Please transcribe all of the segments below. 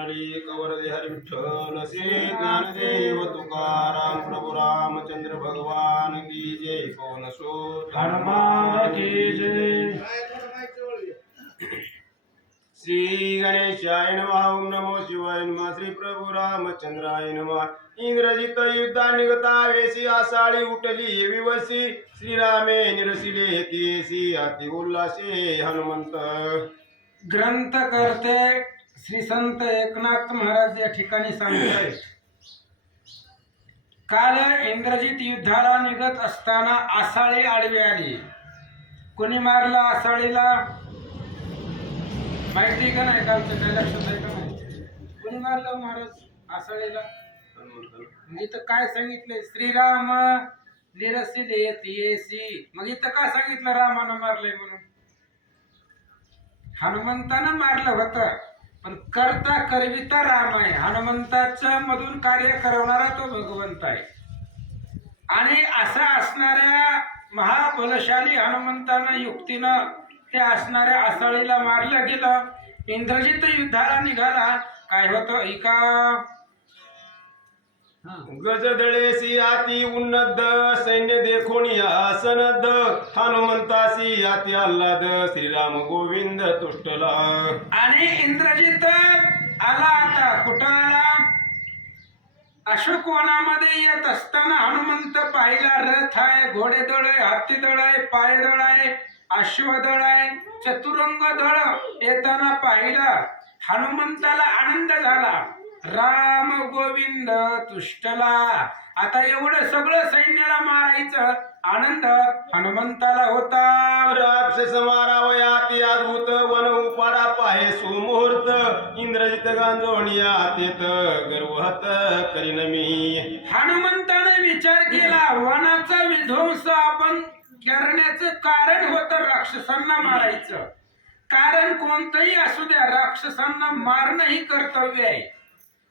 पुंडलिक वरदे हरी विठ्ठल श्री ज्ञानदेव तुकाराम प्रभु रामचंद्र भगवान की जय पवन सुत हनुमान की जय। श्री गणेशाय नमः ओम नमो शिवाय नमः श्री प्रभु रामचंद्राय नमः इंग्रजीत युद्धा निगता वेसी आषाढी उठली विवसी श्रीरामे निरसिले तेसी अति उल्लासे हनुमंत ग्रंथ करते श्री संत एकनाथ महाराज या ठिकाणी सांगतायत, काल इंद्रजित युद्धाला निघत असताना आसाळी आडवी आली. कोणी मारला आसाळीला माहिती का नाही? कालचं काय लक्षात आहे का नाही? कोणी मारलं महाराज आसाळीला? इथं काय सांगितलंय? श्रीराम निरसिले येसी. मग इथं का सांगितलं रामानं मारलंय म्हणून? हनुमंतानं मारलं होतं, पण करता करविता राम आहे. हनुमंताच्या मधून कार्य करवणारा तो भगवंत आहे. आणि असा असणाऱ्या महाबलशाली हनुमंतानं युक्तीनं ते असणाऱ्या आसाळीला मारलं गेलं. इंद्रजित युद्धाला निघाला. काय होतं ऐका. गजदळेसी आती उन्नत सैन्य देखोनी आसनद हनुमंतासी आती आल्हाद श्रीराम गोविंद तुष्टला. आणि इंद्रजित आला. आता कुठं आला? अशोकवनामध्ये येत असताना हनुमंत पाहिला. रथ आहे, घोडेदळ आहे, हत्तीदळ आहे, पायदळ आहे, अश्वदळ आहे, चतुरंग दळ येताना पाहिला. हनुमंताला आनंद झाला. राम गोविंद तुष्टला. आता एवढं सगळं सैन्याला मारायचं आनंद हनुमंताला होता. राक्षस मारावयाती अद्भुत वन उपाडा पाहे सुमुहूर्त इंद्रजित गांजोणिया तेत गर्वहत करीन मी. हनुमंताने विचार केला, वनाचा विध्वंस आपण करण्याचं कारण होतं राक्षसांना मारायचं. कारण कोणतंही असू द्या, राक्षसांना मारणं ही कर्तव्य आहे.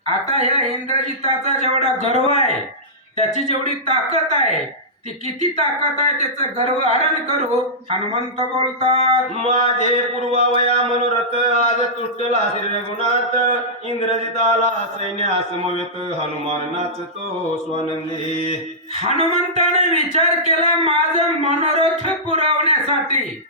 आता ह्या इंद्रजिताचा जेवढा गर्व आहे, त्याची जेवढी ताकद आहे, ती किती ताकद आहे त्याचं गर्व हरण करू. हनुमंत बोलतात, माझे पूर्वावया मनोरथ आज तुष्टला श्री रघुनाथ इंद्रजिताला सैन्या समवेत हनुमान नाचतो स्वानंदी. हनुमंताने विचार केला, माझं मनोरथ पुरवण्यासाठी,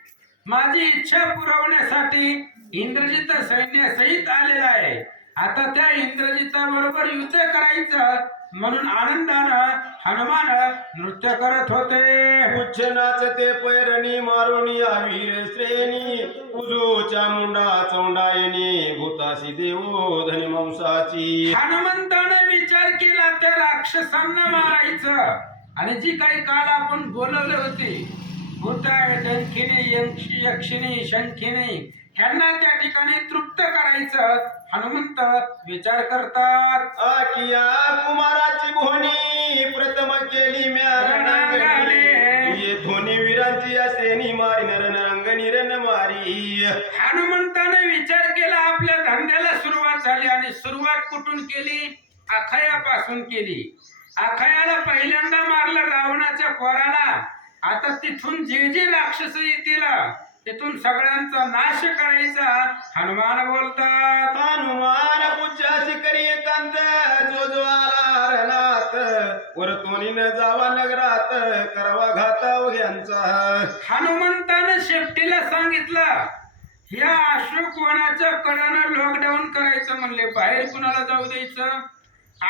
माझी इच्छा पुरवण्यासाठी इंद्रजित सैन्य सहित आलेला आहे. आता त्या इंद्रजिताबरोबर युद्ध करायचं म्हणून आनंदानं हनुमान नृत्य करत होते. उच्च नाचते पैरणी मारुणी वीर श्रेणी उजूच्या मुंडा चौंडायनी भूतासी देवो धनी मांसाची. हनुमंताने विचार केला, त्या राक्षसांना मारायचं. आणि जी काही काल आपण बोलवले होते, भूताय डंखिनी यक्षिणी शंखिनी, ह्यांना त्या ठिकाणी तृप्त करायचं. हनुमंत विचार करतात, आकिया कुमाराची भोनी प्रथम केली ये धोनी वीरांची असेनी मारी नरनरंगनी रण मारी. हनुमंताने विचार केला, आपल्या धंद्याला सुरुवात झाली. आणि सुरुवात कुठून केली? अखयापासून केली. अखयाला पहिल्यांदा मारलं रावणाच्या पोराला. आता तिथून जे जे राक्षस येतील तिथून सगळ्यांचा नाश करायचा. हनुमान बोलतात, हनुमान पुच्छासी करी एकांत जो जो आला रणात वरतोनी न जावा नगरात करावा घाता यांचा. हनुमंतानं शेपटीला सांगितलं, या अशोकवनाच्या कडानं लॉकडाऊन करायचं म्हणले. बाहेर कुणाला जाऊ द्यायचं?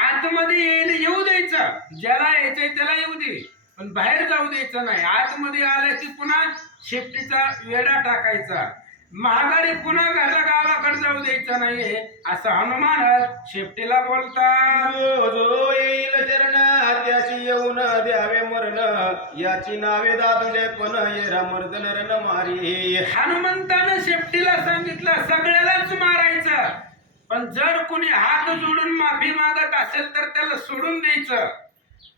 आतमध्ये येऊ द्यायचं. ज्याला यायचंय त्याला येऊ दे, पण बाहेर जाऊ द्यायचं नाही. आतमध्ये आलं की पुन्हा शेपटीचा वेढा टाकायचा. महागारी पुन्हा गावाकडे जाऊ द्यायचं नाही. असं हनुमान शेपटीला बोलतात. जो जो येईल चरण त्याशी येऊन द्यावे मरण याची नावे दादुले पण येरा मर्दन रण मारी. हनुमंतानं शेपटीला सांगितलं, सगळ्यालाच मारायचं, पण जर कुणी हात जोडून माफी मागत असेल तर त्याला सोडून द्यायचं.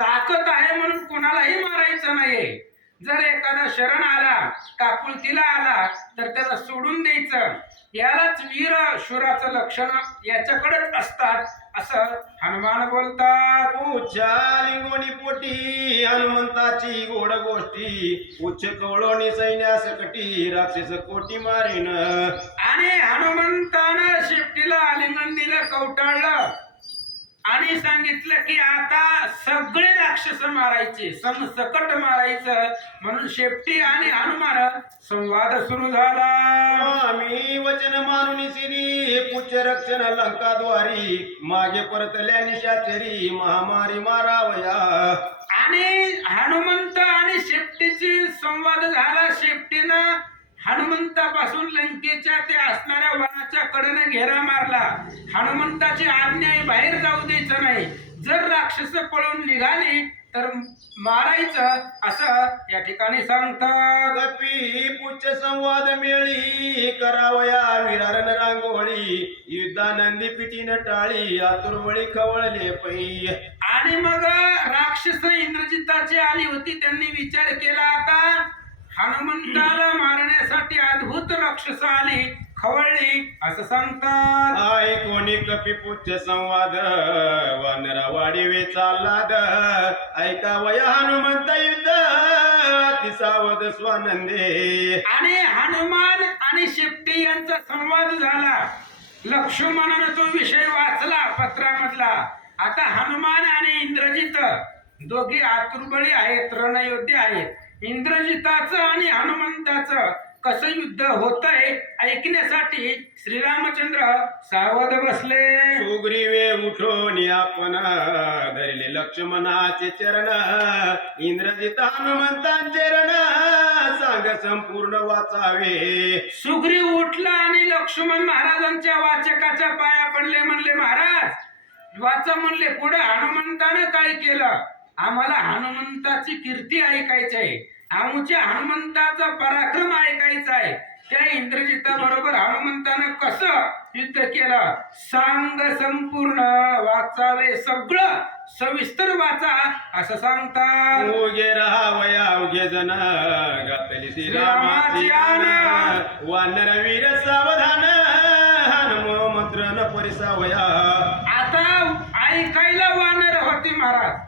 ताकद आहे म्हणून कुणालाही मारायचं नाही. जर एखादा शरण आला काकुळतीला आला तर त्याला सोडून द्यायचं. यालाच वीर शूराचं लक्षण याच्याकडेच असतात असं हनुमान बोलतात. उच्चा लिंगोनी पोटी हनुमंताची गोड गोष्टी उच्च कवळोनी सैन्यास कटी राक्षस कोटी मारीन. आणि हनुमंतानं शेपटीला आलिंगन दिलं, कवटाळलं आणि सांगितलं की आता सगळे राक्षस मारायचे, समसकट मारायचं. म्हणून शेपटी आणि हनुमान संवाद सुरू झाला. आम्ही वचन मानुनी सिरी पुच्छ रक्षण लंकाद्वारी मागे परतल्या निशाचरी महामारी मारावया. आणि हनुमंत आणि शेपटीची संवाद झाला. शेपटीनं हनुमंतापासून लंकेच्या ते असणाऱ्या वनाच्या कडेने घेरा मारला. हनुमंताची आज्ञा आहे, बाहेर जाऊ द्यायचं नाही. जर राक्षस पळून निघाली तर मारायचं असं या ठिकाणी सांगतात. कपी पुच्छ संवाद मेळी करावया विरारन रांगोळी युद्धानंदी पिटीन टाळी आतुरवळी खवळले पै. आणि मग राक्षस इंद्रजिताची आली होती. त्यांनी विचार केला आता हनुमंताला मारण्यासाठी अद्भुत राक्षस आली, खवळली असं सांगतात. आय कोणी कपी पुच्छ संवाद वानरा वाढीवे चाललाद ऐकावया हनुमंत युद्ध अति सावध स्वानंदे. आणि हनुमान आणि शेपटी यांचा संवाद झाला. लक्ष्मणानं तो विषय वाचला पत्रामधला. आता हनुमान आणि इंद्रजित दोघे आतुरबळी आहेत, रणयोद्धे आहेत. इंद्रजिताचं आणि हनुमंताचं कसं युद्ध होतंय ऐकण्यासाठी श्रीरामचंद्र सावध बसले. सुग्रीवे उठून आपण धरले लक्ष्मणाचे चरण इंद्रजित हनुमंतांचे रण सांग संपूर्ण वाचावे. सुग्रीव उठला आणि लक्ष्मण महाराजांच्या वाचकाच्या पाया पडले. म्हणले महाराज वाचा. म्हणले पुढे हनुमंतानं काय केलं, आम्हाला हनुमंताची कीर्ती ऐकायची आहे, आमच्या हनुमंताचा पराक्रम ऐकायचा आहे. त्या इंद्रजिता बरोबर हनुमंतानं कसं युद्ध केलं सांग संपूर्ण वाचावे, सगळं सविस्तर वाचा असं सांगतात. उगे राहावया उगे जन घातली श्रीरामाची आन वानर वीर सावधान हनुम मंत्र न परिसावया. आता ऐकायला वानर होते महाराज.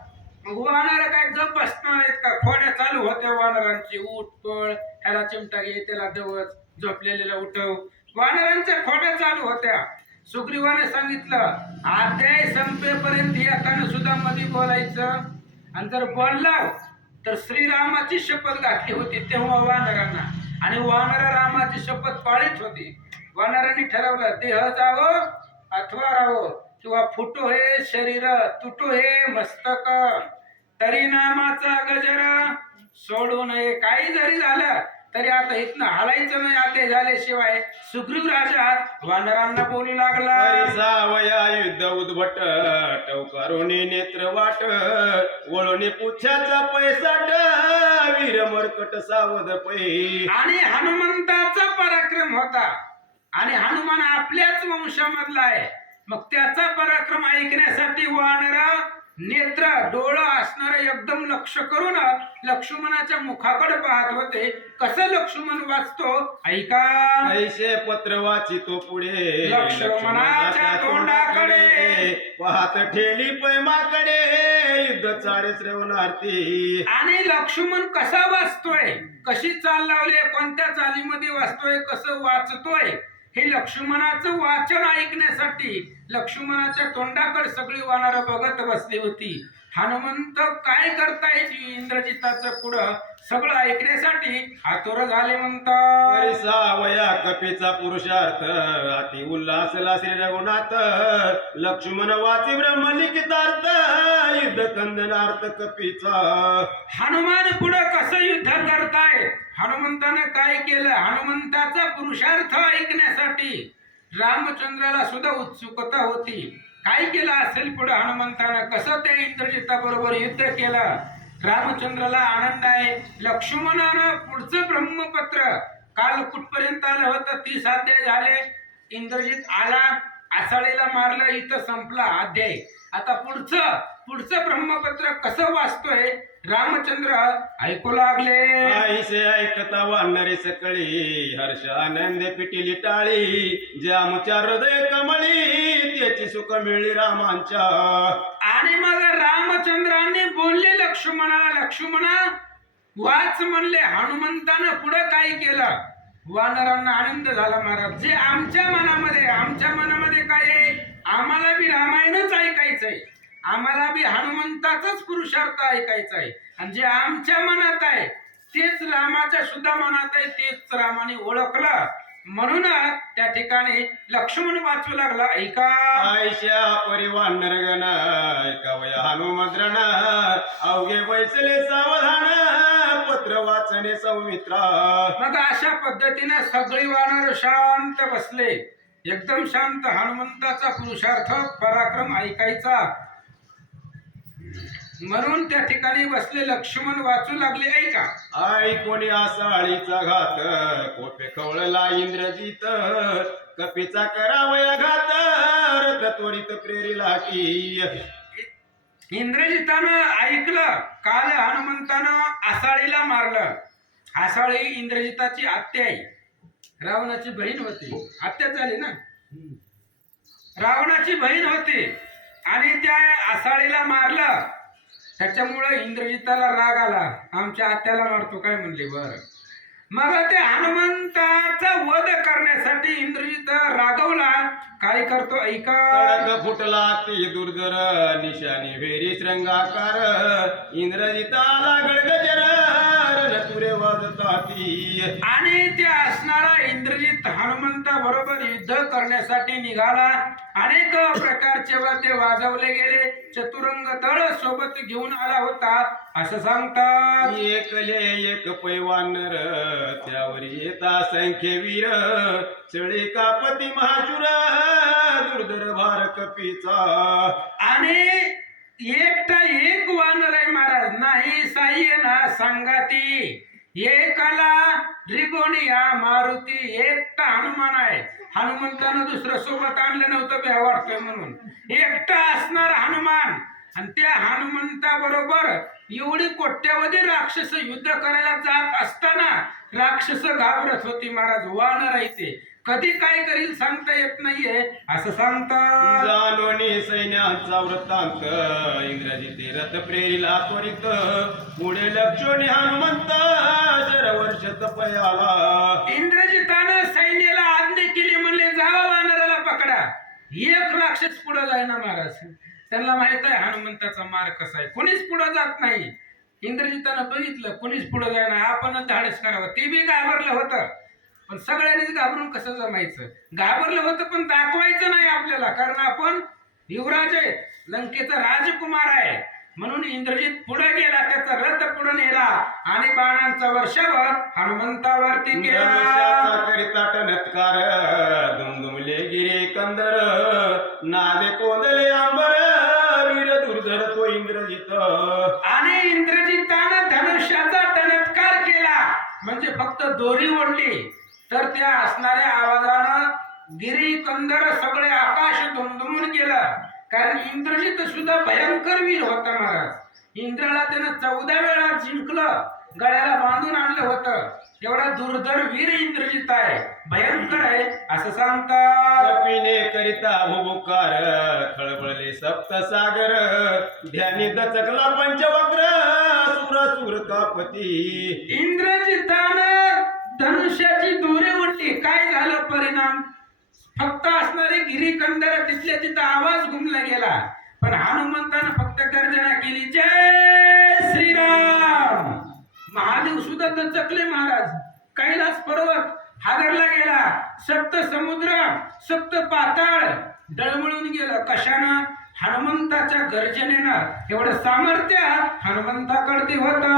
वानर काय गप बसणार आहेत का? खोड्या चालू होत्या वानरांची. उठ पळ, ह्याला चिमटा घे, त्याला दवच, झोपलेल्याला उठव. वानरांच्या खोड्या चालू होत्या. सुग्रीवाने सांगितलं अध्याय संपेपर्यंत एकानं सुद्धा मध्ये बोलायचं, आणि जर बोलला तर श्रीरामाची शपथ घातली होती तेव्हा वानरांना. आणि वानर रामाची शपथ पाळीत होती. वानरांनी ठरवलं देह जावं अथवा राहावं, किंवा फुटो हे शरीर तुटो हे मस्तक, तरी नामाचा गजर सोडू नये. काही जरी झालं तरी आता इथनं हलायचं नाही आते झाल्याशिवाय. सुग्रीव राजा वानरांना बोलू लागला. परिसावया युद्ध उद्भट टवकारोनी नेत्र वाट वळोनी पुच्छाचा पैसाट वीर मरकट सावध पै. आणि हनुमंताचा पराक्रम होता आणि हनुमान आपल्याच वंशामधला आहे. मग त्याचा पराक्रम ऐकण्यासाठी वानर नेत्र डोळं असणार एकदम लक्ष करून लक्ष्मणाच्या मुखाकडे पाहत होते. कसं लक्ष्मण वाचतो ऐका. ऐशे पत्र वाचितो पुढे लक्ष्मणाच्या तोंडाकडे पाहत ठेली पैमाकडे युद्ध चाळे श्रवणार्थी. आणि लक्ष्मण कसा वाचतोय, कशी चाल लावली, कोणत्या चालीमध्ये वाचतोय, कसं वाचतोय हे लक्ष्मणाचं वाचन ऐकण्यासाठी लक्ष्मणाच्या तोंडाकडे सगळी वानर बघत बसली होती. हनुमंत काय करतायत इंद्रजिताचं पुढं सगळं ऐकण्यासाठी आतुर झाले. म्हणतात परिसावया कपीचा पुरुषार्थ अति उल्हासला श्री रघुनाथ लक्ष्मण वाची ब्रह्मलिखितार्थ युद्ध कंदनार्थ कपीचा. हनुमान पुढं कसं युद्ध करताय, हनुमंतानं काय केलं, हनुमंताचा पुरुषार्थ ऐकण्यासाठी रामचंद्राला सुद्धा उत्सुकता होती. काय केलं असेल पुढे हनुमंतानं, कसं त्या इंद्रजिता बरोबर युद्ध केलं. रामचंद्राला आनंद आहे. लक्ष्मणानं पुढचं ब्रह्मपत्र काल कुठपर्यंत आलं होतं 30 अध्याय झाले. इंद्रजित आला, आसाळीला मारलं, इथं संपला अध्याय. आता पुढचं ब्रह्मपत्र कसं वाचतोय रामचंद्र ऐकू लागले. आईसे ऐकता वाढणारी सकळी हर्ष आनंद पिटिली टाळी ज्यामुच्या हृदय कमळी त्याची सुख मिळली रामांच्या. आणि मग रामचंद्रांनी बोलले लक्ष्मणाला, लक्ष्मणा वाच म्हणले. हनुमंतानं पुढं काय केलं? वानरांना आनंद झाला महाराज. जे आमच्या मनामध्ये काय आहे, आम्हाला बी रामायणच ऐकायचंय, आम्हाला बी हनुमंताचाच पुरुषार्थ ऐकायचा आहे. आणि जे आमच्या मनात आहे तेच रामाच्या सुद्धा मनात आहे, तेच रामाने ओळखलं. म्हणून त्या ठिकाणी लक्ष्मण वाचू लागला. ऐका आयशा परिवार गण ऐकावया हनुमद्रण अवघे बैसले सावधान पत्र वाचणे सौमित्रा. मग अशा पद्धतीने सगळी वानर शांत बसले, एकदम शांत. हनुमंताचा पुरुषार्थ पराक्रम ऐकायचा म्हणून त्या ठिकाणी बसले. लक्ष्मण वाचू लागले. ऐका आई कोणी आसाळीचा घात कोपे खवळला इंद्रजित कपीचा करावया घात रथ त्वरित प्रेरिला की. इंद्रजितानं ऐकलं काल हनुमंतानं आसाळीला मारलं. आसाळी इंद्रजिताची आत्या आहे, रावणाची बहीण होती. आत्या झाली ना, रावणाची बहीण होती. आणि त्या आसाळीला मारलं. त्याच्यामुळे इंद्रजिताला राग आला, आमच्या आत्याला मारतो काय म्हणले. बर मग ते हनुमंताचा वध करण्यासाठी इंद्रजित रागवला. काय करतो ऐका. तडक फुटला ती दुर्धर निशाणी भेरी श्रंगाकार इंद्रजिताला गडगजर तुरे वाजता ती. आणि ते असणारा इंद्रजित हनुमंता बरोबर युद्ध करण्यासाठी निघाला. अनेक प्रकारचे ते वाजवले गेले. चतुरंग दळ सोबत घेऊन आला होता असं सांगतात. एकले एक पैवानर त्यावर येता संख्ये वीर चळे कापती महाशूर दुर्धर भार कपीचा. आणि एकटा एक वानर आहे महाराज, नाही साह्य ना संगाती. एकाला त्रिगुणिया मारुती, एकटा हनुमान आहे. हनुमंतानं दुसरं सोबत आणलं नव्हतं भ्या वाटतोय म्हणून. एकटा असणार हनुमान. आणि त्या हनुमंता बरोबर एवढी कोट्यावधी राक्षस युद्ध करायला जात असताना राक्षस घाबरत होती महाराज. वानर आहे ते, कधी काय करील सांगता येत नाहीये असं सांगतात. जानोनी सैन्याचा वृत्तांत इंग्रजी रथ प्रेरिला त्वरित पुढे लक्ष्मणी हनुमंत वर्ष तपयाला. इंद्रजितानं सैन्याला आज्ञा केली, म्हणले जावा वानराला पकडा. एक राक्षस पुढे जाईना महाराज. त्यांना माहित आहे हनुमंताचा मार कसा आहे, कोणीच पुढे जात नाही. इंद्रजितानं बघितलं कोणीच पुढे जाईना, आपणच धाडस करावं. ते बी घाबरलं होतं, पण सगळ्यांनीच घाबरून कसं जमायचं. घाबरलं होतं पण दाखवायचं नाही आपल्याला, कारण आपण युवराज आहे, लंकेचा राजकुमार आहे. म्हणून इंद्रजित पुढे गेला, त्याचा रथ पुढे नेला आणि बाणांचा वर्षावर हनुमंतावरती केला. करिता टनत्कार दुमदुमले गिरे कंदर नादे कोंदले अंबर वीर दुर्धर तो इंद्रजित. आणि इंद्रजितानं धनुष्याचा टनत्कार केला, म्हणजे फक्त दोरी ओढली तर त्या असणाऱ्या आवाजानं गिरी कंदर सगळे आकाश दुमदुमून गेलं. कारण इंद्रजित सुद्धा भयंकर वीर होता महाराज. इंद्राला त्यानं 14 वेळा जिंकलं, गळ्याला बांधून आणलं होतं. एवढा दुर्धर वीर इंद्रजित आहे, भयंकर आहे असं सांगतात. कपिने करिता भुभुकार खळबळले सप्त सागर ध्यानी दचकला पंचवक्र सुर सुर कापती. इंद्रजितानं धनुष्याची दोरी उडली. काय झालं परिणाम? फक्त असणारे गिरीकंदर तिथल्या तिथं आवाज घुमला गेला. पण हनुमंतानं फक्त गर्जना केली, जय श्रीराम. महादेव सुद्धा दचकले महाराज. कैलास पर्वत हादरला गेला, सप्त समुद्र सप्त पाताळ डळमळून गेलं. कशानं? हनुमंताच्या गर्जनेनं. एवढं सामर्थ्य हनुमंताकडे होतं.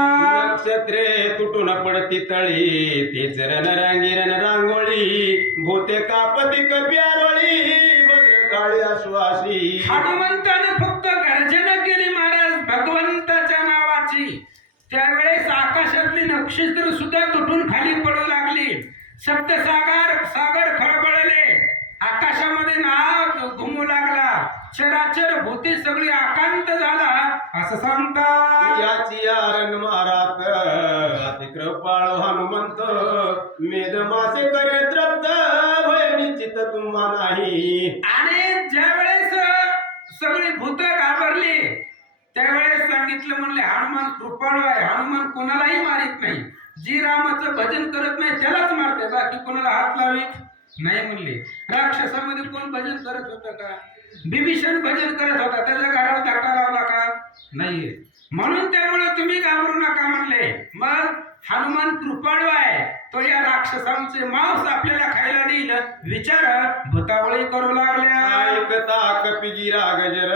नक्षत्रे तुटून पडती तळी तेच रणरांगी रांगोळी भूते कापती कप्यारोळी भद्रकाळी आश्वासी. हनुमंतानं फक्त गर्जना केली महाराज भगवंताच्या नावाची. त्यावेळेस आकाशातली नक्षत्र सुद्धा तुटून खाली पडू लागली. सागर खळबळले, आकाशामध्ये नाग घुमू लागला. चराचर भूते सगळी आकांत झाला असं सांगतात. याची आरण मारात अति कृपाळू हनुमंत मेद मासे करे तृप्त भय निश्चित तुम्हा नाही. आणि ज्या वेळेस सगळी भूत घाबरली त्यावेळेस सांगितलं म्हणले हनुमान कृपाळू आहे, हनुमान कोणालाही मारित नाही, जी रामाचं भजन करत नाही त्यालाच मारते, बाकी कोणाला हात लावित नाही म्हणले. राक्षसामध्ये कोण भजन करत होतं का? बिभीषण भजन करत होता, त्याच्या घरावर धक्का लावला का? नाहीये. म्हणून त्यामुळे तुम्ही घाबरू नका म्हणले. मग हनुमान कृपाळू आहे, तो या राक्षसांचे मांस आपल्याला खायला देईल विचार भूतावळी करू लागल्या. ऐकता कपिगिरा गजर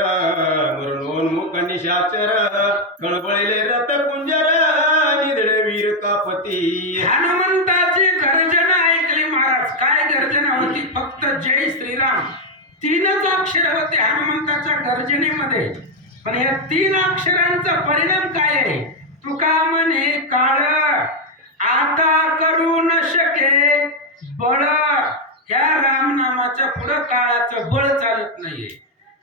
मरणोन्मुख निशाचर कळबळले रथ कुंजर निधडे वीर कापती. हनुमंताची गर्जना ऐकली महाराज. काय गर्जना होती? फक्त जय श्रीराम तीनच अक्षर होते हनुमंताच्या गर्जनेमध्ये. पण या 3 अक्षरांचा परिणाम काय आहे? तुका म्हणे काळ आता करू न शके बळ. या रामनामाच्या पुढं काळाचं बळ चालत नाहीये.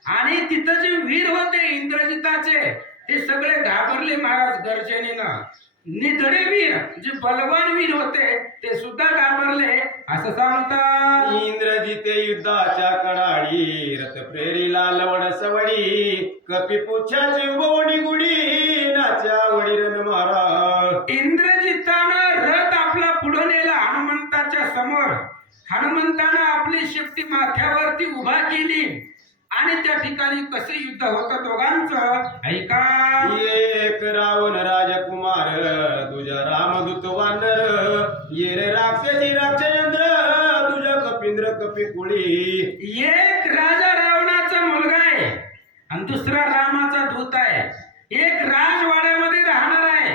आणि तिथं जे वीर होते इंद्रजिताचे ते सगळे घाबरले महाराज गर्जनेनं. निधडे वीर जे बलवान वीर होते ते सुद्धा घाबरले असं सांगतात. इंद्रजिते युद्धाच्या कडाडी रथ प्रेरीला लवड सवडी कपी पुच्छाची उभवणी गुडी नाच्या वडी रण मारा. इंद्रजितानं रथ आपला पुढे नेला हनुमंताच्या समोर. हनुमंतानं आपली शक्ती माथ्यावरती उभा केली आणि त्या ठिकाणी कसे युद्ध होतं दोघांचं ऐका. एक रावण राजकुमार तुझ्या रामदूत वानर ये रे राक्षसी राक्षयंद्र तुझ्या कपिंद्र कपी कुळी. एक राजा रावणाचा मुलगा आहे आणि दुसरा रामाचा दूत आहे. एक राजवाड्यामध्ये राहणार आहे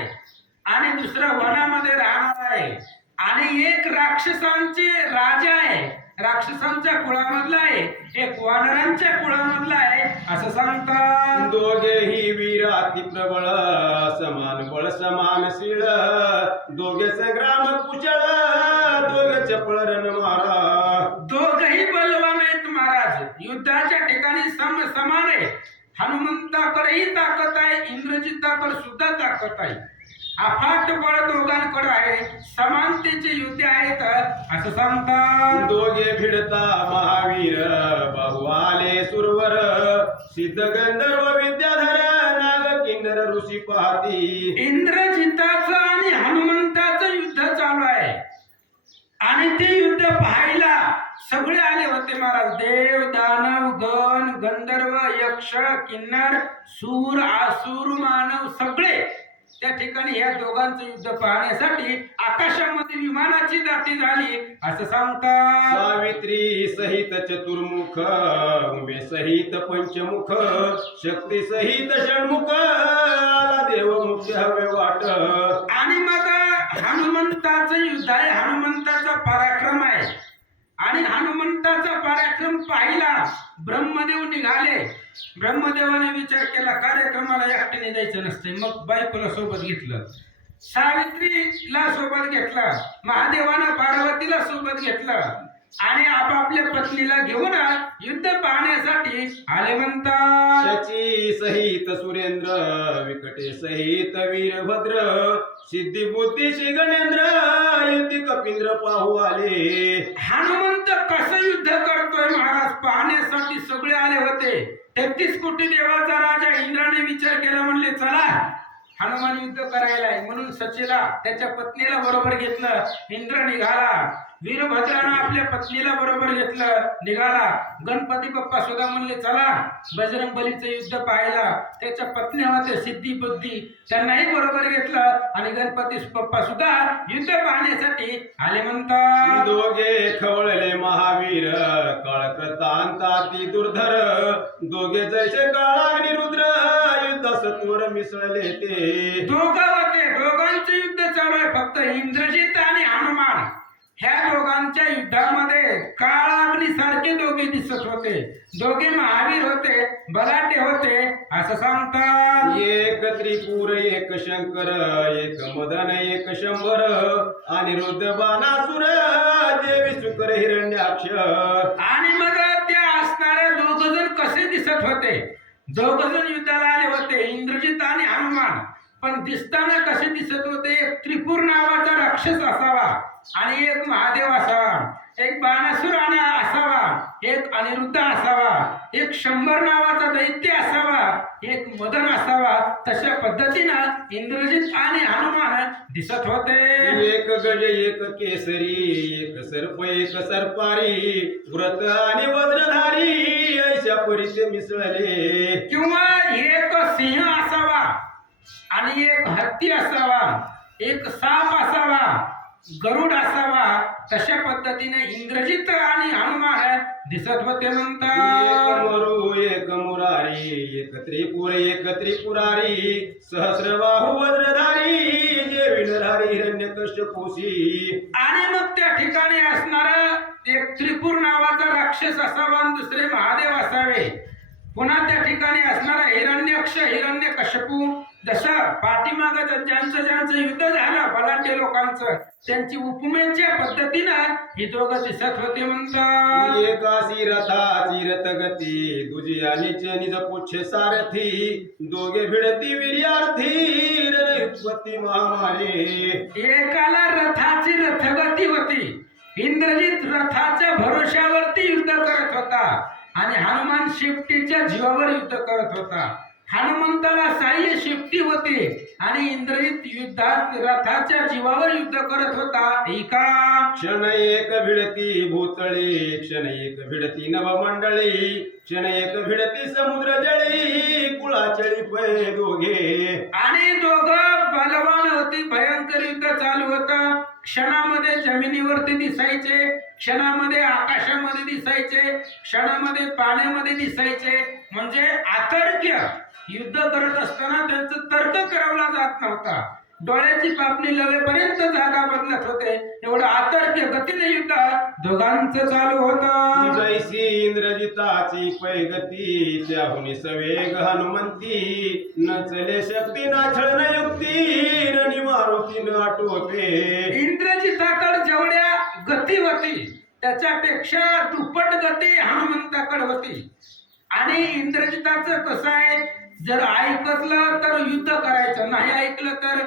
आणि दुसरा वनामध्ये राहणार आहे. आणि एक राक्षसांचे राजा आहे, राक्षसांच्या कुळामधला आहे, एक वानरांच्या कुळामधला आहे असं सांगतात. दोघेही वीर अति प्रबळ समान बळ समान शिळ दोघे संग्राम कुशळ दोघे चपळ रण मारा. दोघही बलवान आहेत महाराज. युद्धाच्या ठिकाणी समान आहे. हनुमंताकडेही ताकद आहे, इंद्रजिताकडे सुद्धा ताकद आहे. अफाट बळ दोघांकडे आहे, समानतेचे युद्ध आहेत असं सांगतात. दोघे भिडता महावीर बाहू आले सुरवर सिद्ध गंधर्व विद्याधर नाग किन्नर ऋषी पाहती. इंद्रजिताचं आणि हनुमंताचं युद्ध चालू आहे आणि ते युद्ध पाहायला सगळे आले होते महाराज. देव दानव गण गंधर्व यक्ष किन्नर सूर आसूर मानव सगळे त्या ठिकाणी या दोघांचं युद्ध पाहण्यासाठी आकाशामध्ये विमानाची दाटी झाली असं सांगतात. सावित्री सहित चतुर्मुख उमे सहित पंचमुख शक्ती सहित षण्मुख आला देव मुख्य हवे वाट. आणि मग हनुमंताचं युद्ध आहे, हनुमंताचा पराक्रम आहे. आणि हनुमंताचा पराक्रम पाहिला ब्रह्मदेव निघाले. ब्रह्मदेवाने विचार केला कार्यक्रमाला एकट्याने जायचं नसते, मग बायकोला सोबत घेतलं, सावित्रीला सोबत घेतला, महादेवानं पार्वतीला सोबत घेतलं आणि आपापल्या पत्नीला घेऊन युद्ध पाहण्यासाठी आले म्हणतात. शची सहित सुरेंद्र विकटे सहित वीरभद्र सिद्धी बुद्धीशी गणेंद्र युती कपिंद्र पाहू आले. हनुमंत कसं युद्ध करतोय महाराज पाहण्यासाठी सगळे आले होते. 33 कोटी देवाचा राजा इंद्राने विचार केला, म्हणले चला हनुमान युद्ध करायला आहे. म्हणून सचीला त्याच्या पत्नीला बरोबर घेतलं, इंद्र निघाला. वीरभद्रानं आपल्या पत्नीला बरोबर घेतलं, निघाला. गणपती बाप्पा सुद्धा म्हणले चला बजरंग बलीचं युद्ध पाहायला. त्याच्या पत्नी होते सिद्धी बुद्धी, त्यांनाही बरोबर घेतलं आणि गणपती बाप्पा सुद्धा युद्ध पाहण्यासाठी आले म्हणतात. दोघे खवळले महावीर काळकृतांताती दुर्धर दोघे जैसे काळाग्निरुद्र युद्ध सत्वर मिसळले ते. दोघं होते, दोघांचं युद्ध चालू आहे. फक्त इंद्रजित आणि हनुमान ह्या दोघांच्या युद्धामध्ये काळाग्नी सारखे दोघे दिसत होते. दोघे महावीर होते, बलाटे होते असं सांगतात. एक त्रिपुर एक शंकर एक मदन एक शंभर अनिरुद्ध बाणासुर देवी शुकर हिरण्याक्ष. आणि मग त्या असणाऱ्या दोघ जण कसे दिसत होते. दोघ जण युद्धाला आले होते, इंद्रजित आणि हनुमान. पण दिसताना कसे दिसत होते? एक त्रिपुर नावाचा राक्षस असावा आणि एक महादेव असावा, एक बाणासुर असावा, एक अनिरुद्ध असावा, एक शंभर नावाचा दैत्य असावा, एक मदन असावा. तशा पद्धतीनं इंद्रजित आणि हनुमान दिसत होते. एक गज एक केसरी, एक सर्प एक सर्पारी, व्रत आणि वज्रधारी ऐशा परीचे मिसळले. किंवा एक सिंह असावा आणि एक हत्ती असावा, एक साप असावा, गरुड असावा. तशा पद्धतीने इंद्रजित आणि हनुमान दिसत होते. एक म्हणतात मरु एक मुरारी, एक त्रिपुर एक त्रिपुरारी, सहस्रबाहु वज्रधारी, जे विनधारी हिरण्यकश्यपूसी. आणि मग त्या ठिकाणी असणारा एक त्रिपुर नावाचा राक्षस असावा आणि दुसरे महादेव असावे. पुन्हा त्या ठिकाणी असणारा हिरण्यक्ष हिरण्यकश्यपू. जसं पाठीमागं ज्यांचं युद्ध झालं बलाढ्य लोकांचं, त्यांची उपमेच्या पद्धतीनं ही दोघं दिसत होते. म्हणतात एकासी रथाची रथगती, दुजी आणि निज पुच्छ सारथी, दोघे भिडती वीर्यार्थी रणयुत्पत्ती महामारी. एकाला रथाची रथगती होती. इंद्रजित रथाच्या भरोश्यावरती युद्ध करत होता आणि हनुमान शेपटीच्या जीवावर युद्ध करत होता. हनुमंताला साह्य शेपटी होती आणि इंद्रजित युद्धात रथाच्या जीवावर युद्ध करत होता. एका क्षण एक भिडती भूतळी, क्षण एक भिडती नवमंडळी, क्षण एक भिडती समुद्र जळी, कुळाचळी पै दोघे. आणि दोघं बलवान होती. भयंकर युद्ध चालू होतं. क्षणामध्ये जमिनीवरती दिसायचे, क्षणामध्ये आकाशामध्ये दिसायचे, क्षणामध्ये पाण्यामध्ये दिसायचे. म्हणजे अतर्क्य युद्ध करत असताना त्यांचं तर्क करावला जात नव्हता. डोळ्याची पापणी लवेपर्यंत जागा बदलत होते. एवढं अतर्क्य गतीने युद्ध दोघांचं चालू होतं. जैसी इंद्रजिताची पैगती, त्याहुनी सवेग हनुमंती, न चले शक्ती ना छळ न युक्ती, रणी मारुती न आटोपे. इंद्रजिताकडे जेवढ्या गती होती त्याच्यापेक्षा दुप्पट गती हनुमंताकडे होती. आणि इंद्रजिताचं कसं आहे, जर ऐकलं तर युद्ध करायचं, नाही ऐकलं तर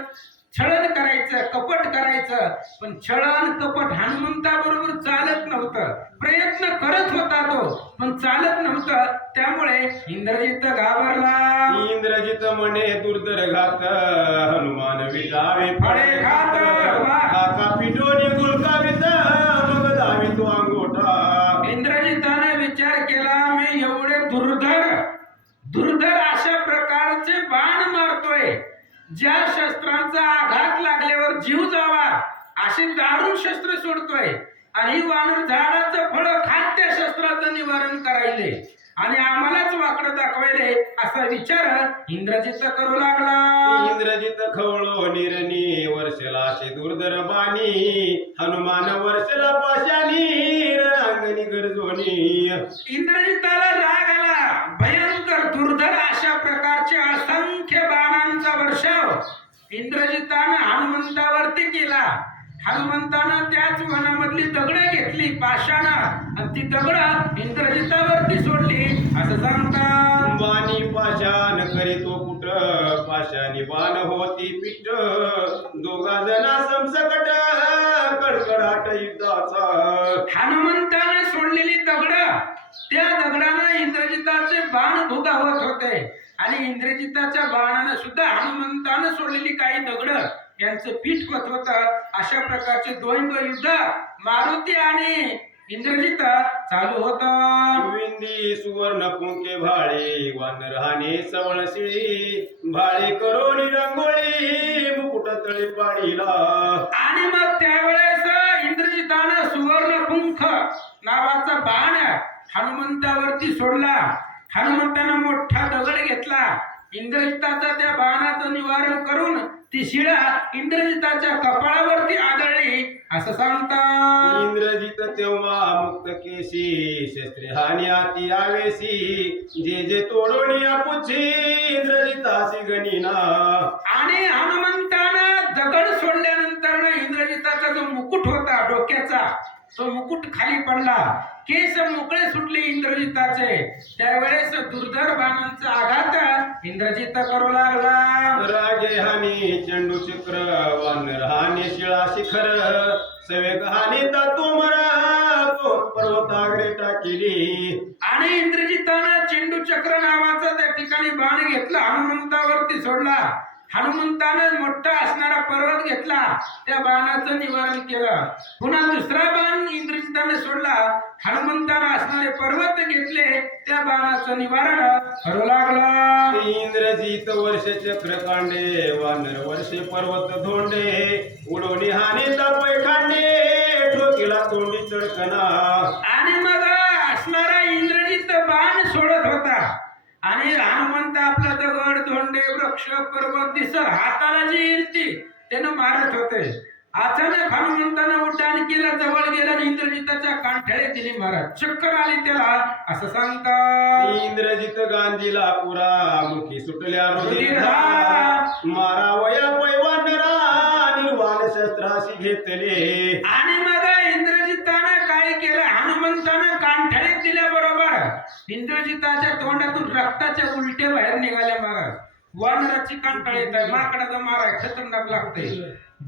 छळण करायचं, कपट करायचं. पण छळण कपट हनुमंताबरोबर चालत नव्हतं. प्रयत्न करत होता तो, पण चालत नव्हतं. त्यामुळे इंद्रजित घाबरला. इंद्रजित म्हणे दुर्धर घात, हनुमान विटावे फळे खात. काका पिटोनी गुलकावित, मग दावी तो अंगोठा. इंद्रजिताने विचार केला, मी एवढे दुर्धर अशा प्रकारचे बाण मारतोय, ज्या शस्त्रांचा आघात लागल्यावर जीव जावा असे दारुण शस्त्र सोडतोय, आणि वानर झाडाचं फळ खात त्या शस्त्राचं निवारण करायले आणि आम्हालाच वाकडं दाखवायले असा विचार इंद्रजित करू लागला. इंद्रजित खवळो निरनी, वर्षलाशे दुर्धर बाणी, हनुमान वर्षला पाशानी, रणांगणी गरजोनी. इंद्रजिताला राग आला. भयंकर दुर्धर अशा प्रकारचे असंख्य बाणांचा वर्षाव इंद्रजितानं हनुमंतावरती केला. हनुमंतानं त्याच वनामधली दगडं घेतली पाशानं आणि ती दगडं इंद्रजितावरती सोडली असं सांगतात. बाणी पाशान करीतो कुट, पाशानी बाण होती पीठ, दोघा जना समसकट, कडकडाट युद्धाचा. हनुमंताने सोडलेली दगडं, त्या दगडानं इंद्रजिताचे बाण भुगावत होते आणि इंद्रजिताच्या बाणानं सुद्धा हनुमंतानं सोडलेली काही दगडं यांचं पीठ होत होतं. अशा प्रकारचे द्वंद्व युद्ध मारुती आणि इंद्रजित चालू होतं. विंदी सुवर्ण पुंके भाळे, वानर हाने सवळशिळी, भाळे करोनी रंगोळी, मुकुट तळे पाडीला. आणि मग त्यावेळेस इंद्रजितानं सुवर्णपुंख नावाचा बाण हनुमंतावरती सोडला. हनुमंतानं मोठा दगड घेतला. इंद्रजिताचा त्या बाणाचं निवारण करून ती शिळा इंद्रजिताच्या कपाळावरती आदळली असं सांगतात. इंद्रजित तेव्हा मुक्त केशी, शस्त्रे हानी आती आवेशी, जे जे तोडोनी आपुची, इंद्रजितासी गणिना. आणि हनुमंतानं दगड सोडल्यानंतर इंद्रजिताचा जो मुकुट होता डोक्याचा तो मुकुट खाली पडला, केस मोकळे सुटले इंद्रजिताचे. त्यावेळेस दुर्धर बाणांचा आघात इंद्रजित करू लागला. रागे हानी चंडू चक्र वानर हानी शिळा शिखर सवेग हानी तोमर पर्वताग्रे टाकिली. आणि इंद्रजितानं चेंडू चक्र नावाचा त्या ठिकाणी बाण घेतला, हनुमंतावरती सोडला. हनुमंतानं मोठा असणारा पर्वत घेतला, त्या बाणाचं निवारण केलं. पुन्हा दुसरा बाण इंद्रजिताने सोडला, हनुमंतानं असणारे पर्वत घेतले, त्या बाणाचं निवारण करू लागला. इंद्रजित वर्ष चक्र कांडे वानर वर्षे पर्वत धोंडे उडवणी हानी तापय खांडे ठोकीला तोंडी चडकना. आणि मग असणारा इंद्रजित बाण सोडत होता आणि हनुमंत आपला दगड धोंडे वृक्ष पर्वत दिसत हाताला जी येईल ती त्यानं मारत होते. अचानक हनुमंतानं उड्डाण केलं, जवळ गेला आणि इंद्रजिताच्या कांठळे दिली महाराज. चक्कर आली त्याला, असं सांगतात. इंद्रजित गांधीला पुरा मुखी सुटल्या रुधिर मारावया पैवानरा निर्वाण शस्त्राशी घेतले. आणि मग इंद्रजितानं काय केलं, हनुमंतानं कांठळे दिल्याबरोबर इंद्रजिताच्या तोंडातून रक्ताच्या उलट्या बाहेर निघाल्या महाराज. वानराची कांटाळ येत आहे, माकडाचा मारा खतरनाक लागतंय.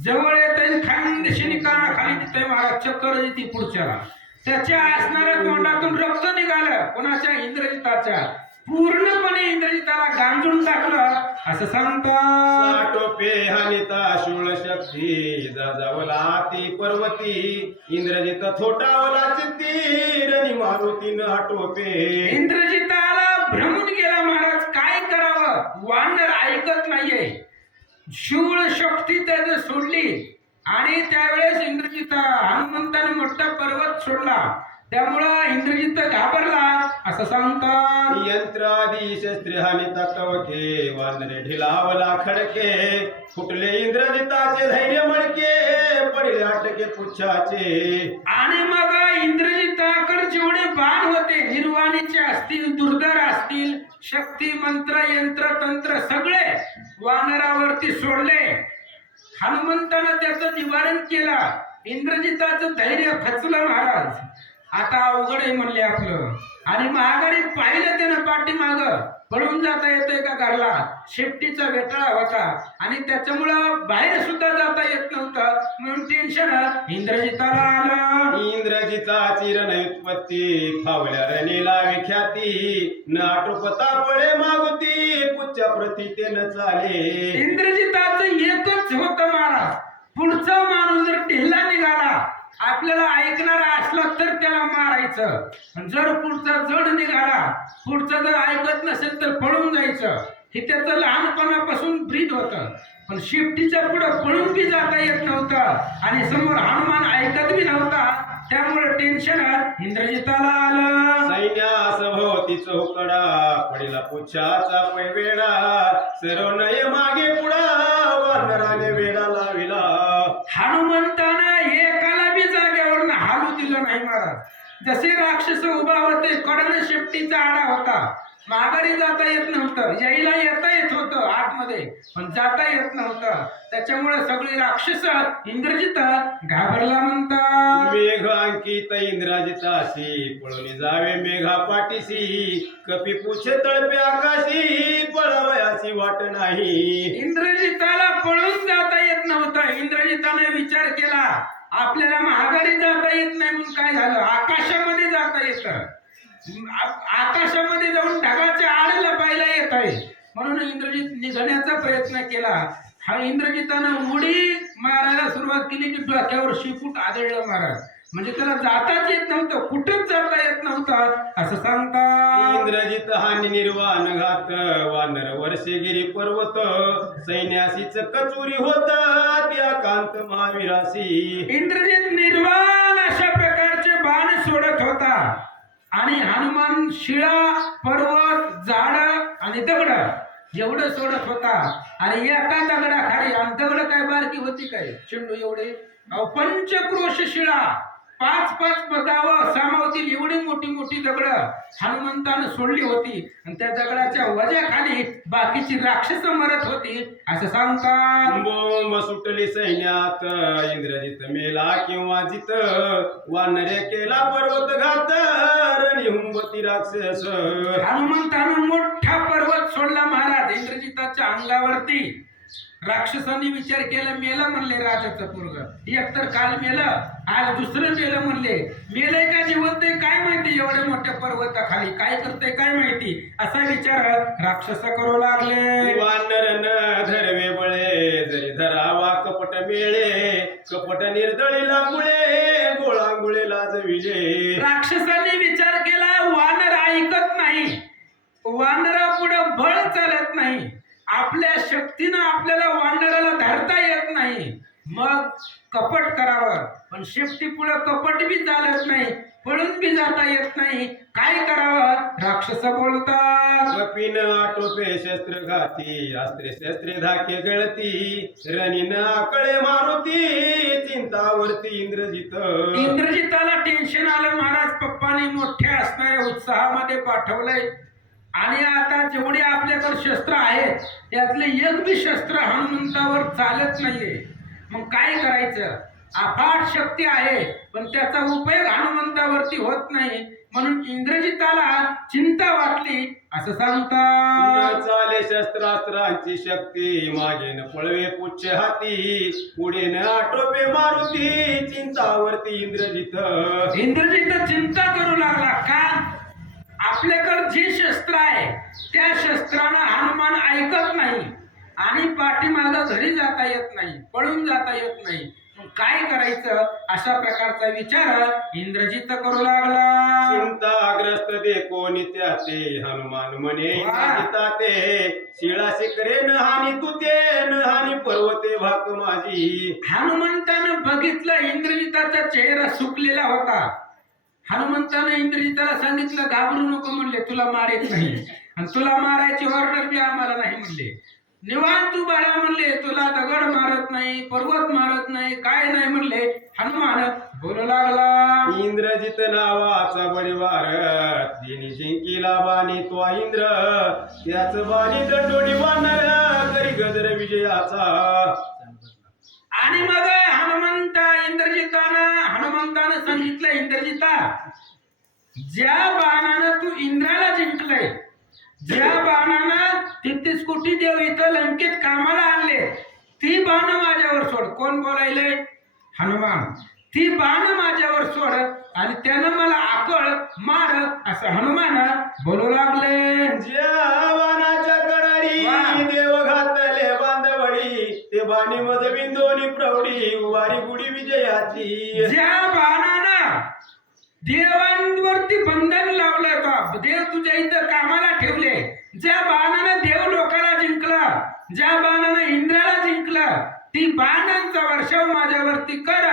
जवळ येत आहे, खांदेशीने काना खाली देतोय महाराज, चक्कर येते पुढच्याला. त्याच्या असणाऱ्या तोंडातून रक्त निघालं, कोणाच्या, इंद्रजिताच्या. पूर्णपणे इंद्रजिताला गांजून टाकलं, असं सांगतात. टोपे हानिता शूळ शक्ती जाजावला ती पर्वती इंद्रजित थोटावला चित्ती रणी मारुतीन टोपे. इंद्रजिताला भ्रमून गेला महाराज, काय करावं, वानर ऐकत नाहीये. शूळ शक्ती त्याने सोडली आणि त्यावेळेस इंद्रजिता हनुमंताने मोठा पर्वत सोडला, त्यामुळं इंद्रजित घाबरला, असं सांगतात. यंत्रादी शस्त्रे हानिता कवके वानरे ढिलावला खडके फुटले इंद्रजिताचे धैर्य मडके पडले अटके पुच्छाचे. आणि मग इंद्रजिताकडे जेवढे बाण होते, निर्वाणीचे असतील, दुर्धर असतील, शक्ती मंत्र यंत्र तंत्र सगळे वानरावरती सोडले. हनुमंतानं त्याचं निवारण केलं. इंद्रजिताचं धैर्य खचलं महाराज. आता अवघड आहे म्हणले आपलं. आणि महागारी पाहिलं त्यानं पाठीमाग, पळून जाता येतंय का घरला, शेपटीचा वेटाळा होता आणि त्याच्यामुळं बाहेर सुद्धा जाता येत नव्हतं, म्हणून टेन्शन इंद्रजिताला आलं. इंद्रजिताची रणयुत्पत्ती फावल्या रणीला विख्याती न आटोपता पळे मागुती पुच्च्या प्रती ते न चाले. इंद्रजिताचं एकच होतं महाराज, पुढचा माणूस जर ढिल्ला निघाला, आपल्याला ऐकणारा असला तर त्याला मारायचं. जर पुढचा जड निघाला, पुढचा जर ऐकत नसेल तर पळून जायचं. हे त्याचं लहानपणापासून ब्रीद होतं. पण शेपटीच्या पुढं पळून बी जाता येत नव्हतं आणि समोर हनुमान ऐकत बी नव्हता, त्यामुळे टेन्शन इंद्रजिताला आलं. सैन्यासभोवती चौकडा पडला पुच्छाचा पैवेडा सर्व नये मागे पुढा वानराने वेडा लाविला. हनुमंतानं एकाला बी जागेवरनं हालू दिलं नाही महाराज. जसे राक्षस उभा होते, कडन शेपटीचा आडा होता, माघारी जाता येत नव्हतं, यायला येता येत होतं आतमध्ये, पण जाता येत नव्हतं. त्याच्यामुळे सगळी राक्षस इंद्रजित घाबरला म्हणतात. मेघ अंकित इंद्रजिताशी पळून जावे मेघा पाठीशी कपी पुछे तळपे आकाशी पळावयाची वाट नाही. इंद्रजिताला पळून जाता येत नव्हतं. इंद्रजिताने विचार केला, आपल्याला महागारी जाता येत नाही म्हणून काय झालं, आकाशामध्ये जाता येतं. आकाशामध्ये जाऊन ढगाच्या आड लपायला येत आहे, म्हणून इंद्रजित निघण्याचा प्रयत्न केला. हा इंद्रजितानं उडी मारायला सुरुवात केली की डोक्यावर शिपूट आदळलं महाराज. म्हणजे त्याला जाताच येत नव्हतं, कुठंच जाता येत नव्हतं, असं सांगतात. इंद्रजित हानी निर्वाण घात वानर वर्षे गिरी पर्वत सैन्यासीच कचुरी होत त्या कांत महावीरासी. इंद्रजित निर्वाण अशा प्रकारचे बाण सोडत होता आणि हनुमान शिळा, पर्वत, झाड आणि दगड एवढं सोडत होता. आणि एका दगडाखाली, आणि दगड काय बारकी होती काय, चेंडू एवढे, पंचक्रोश शिळा पाच गावं सामावतील एवढी मोठी मोठी दगडं हनुमंतानं सोडली होती आणि त्या दगडाच्या वजाखाली बाकीची राक्षस मरत होती असं सांगतात. बोंब सुटली सैन्यात इंद्रजित मेला किंवा जित वानरे केला पर्वत घात रणिहुंबती राक्षस. हनुमंतानं मोठा पर्वत सोडला महाराज इंद्रजिताच्या अंगावरती. राक्षसांनी विचार केला मेलं म्हणले राजाचं पोरग एकतर काल मेलं आज दुसरं मेलं म्हणले. मेलंय का जिवंत आहे काय माहिती एवढ्या मोठ्या पर्वताखाली काय करतंय काय माहिती असा विचार राक्षस करू लागले. वानर न धरवे बळे जरी धरावा कपट मेळे कपट निर्दळीला मुळे गोळांगुळे लाजविले. राक्षसांनी विचार केला वानर ऐकत नाही वानरा पुढे बळ चालत नाही आपल्या शक्तीनं आपल्याला वानराला धरता येत नाही मग कपट करावं पण शेपटी पुढे कपट बी चालत नाही पळून बी जाता येत नाही काय करावं राक्षस बोलतात. कपिन आटोपे शस्त्र घाती अस्त्रे शस्त्रे धाके गळती रणीन आकळे मारुती चिंतावरती इंद्रजित. इंद्रजिताला टेन्शन आलं महाराज पप्पाने मोठ्या असणाऱ्या उत्साहामध्ये पाठवलंय आणि आता जेवढे आपल्याकडे शस्त्र आहेत त्यातले एक बी शस्त्र हनुमंतावर चालत नाहीये मग काय करायचं. अफाट शक्ती आहे पण त्याचा उपयोग हनुमंतावरती होत नाही म्हणून इंद्रजिताला चिंता वाटली असं सांगतात. चाले शस्त्रास्त्रांची शक्ती मागे न पळवे पुच्छ हाती पुढे न आटोपे मारुती चिंतावरती इंद्रजित. इंद्रजित चिंता करू लागला का आपल्याकडे जे शस्त्र आहे त्या शस्त्रानं हनुमान ऐकत नाही आणि पाठीमागं घरी जाता येत नाही पळून जाता येत नाही मग काय करायचं अशा प्रकारचा विचार इंद्रजित करू लागला. चिंताग्रस्त देखो नित्याते हनुमान म्हणे इंद्रजिता ते शिळा शिखरे न हानी तुते न हानी पर्वते भाक माझी. हनुमंतानं बघितलं इंद्रजिताचा चेहरा सुकलेला होता. हनुमंतानं इंद्रजिताला सांगितलं घाबरू नको म्हणले तुला मारायचं नाही आणि तुला मारायची ऑर्डर बी आम्हाला नाही म्हणले. निवांत तू बाळा म्हणले तुला दगड मारत नाही पर्वत मारत नाही काय नाही म्हणले. हनुमान बोलू लागला. इंद्रजित नावाचा परिवार तिने जिंकिला बाणी तो इंद्र त्याच बाणी दंडोडी बांधणार करी गजर विजयाचा. आणि मग हनुमंतानं सांगितलं इंद्रजिता ज्या बाणानं तू इंद्राला जिंकलंय ज्या बाणानं 33 कोटी देव इथं लंकेत कामाला आणले ती बाण माझ्यावर सोड. कोण बोलायले हनुमान. ती बाण माझ्यावर सोड आणि त्यानं मला आकळ मार असं हनुमान बोलू लागले. ज्या बाणाच्या कडाडी देव घातले बांधवडी ते बाणी मज बिंदोनी प्रौढी उवारी गुढी विजयाची. ज्या बाणानं देवांवरती बंधन लावलं का देव तुझ्या इथं कामाला ठेवले ज्या बाणानं देव लोकाला जिंकला ज्या बाणानं इंद्राला जिंकलं ती बाणांचा वर्षाव माझ्यावरती कर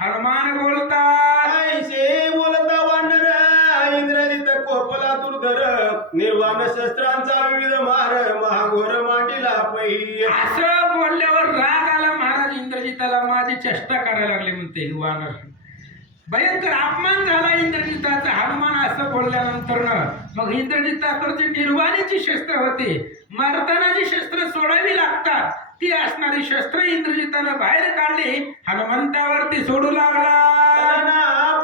हनुमान बोलतात. ऐसे बोलता वानर इंद्रजित कोपला दुर्धर निर्वाण शस्त्रांचा विविध मार महाघोर मांडीला पै. असं बोलल्यावर राग आला महाराज इंद्रजिताला माझी चेष्टा करायला लागली म्हणते वानर. भयंकर अपमान झाला इंद्रजिताचा हनुमान असं बोलल्यानंतर मग इंद्रजिताकडची निर्वाणीची शस्त्र होती मारताना जी शस्त्र सोडावी लागतात ती असणारी शस्त्र इंद्रजितानं बाहेर काढली हनुमंतावरती सोडू लागला.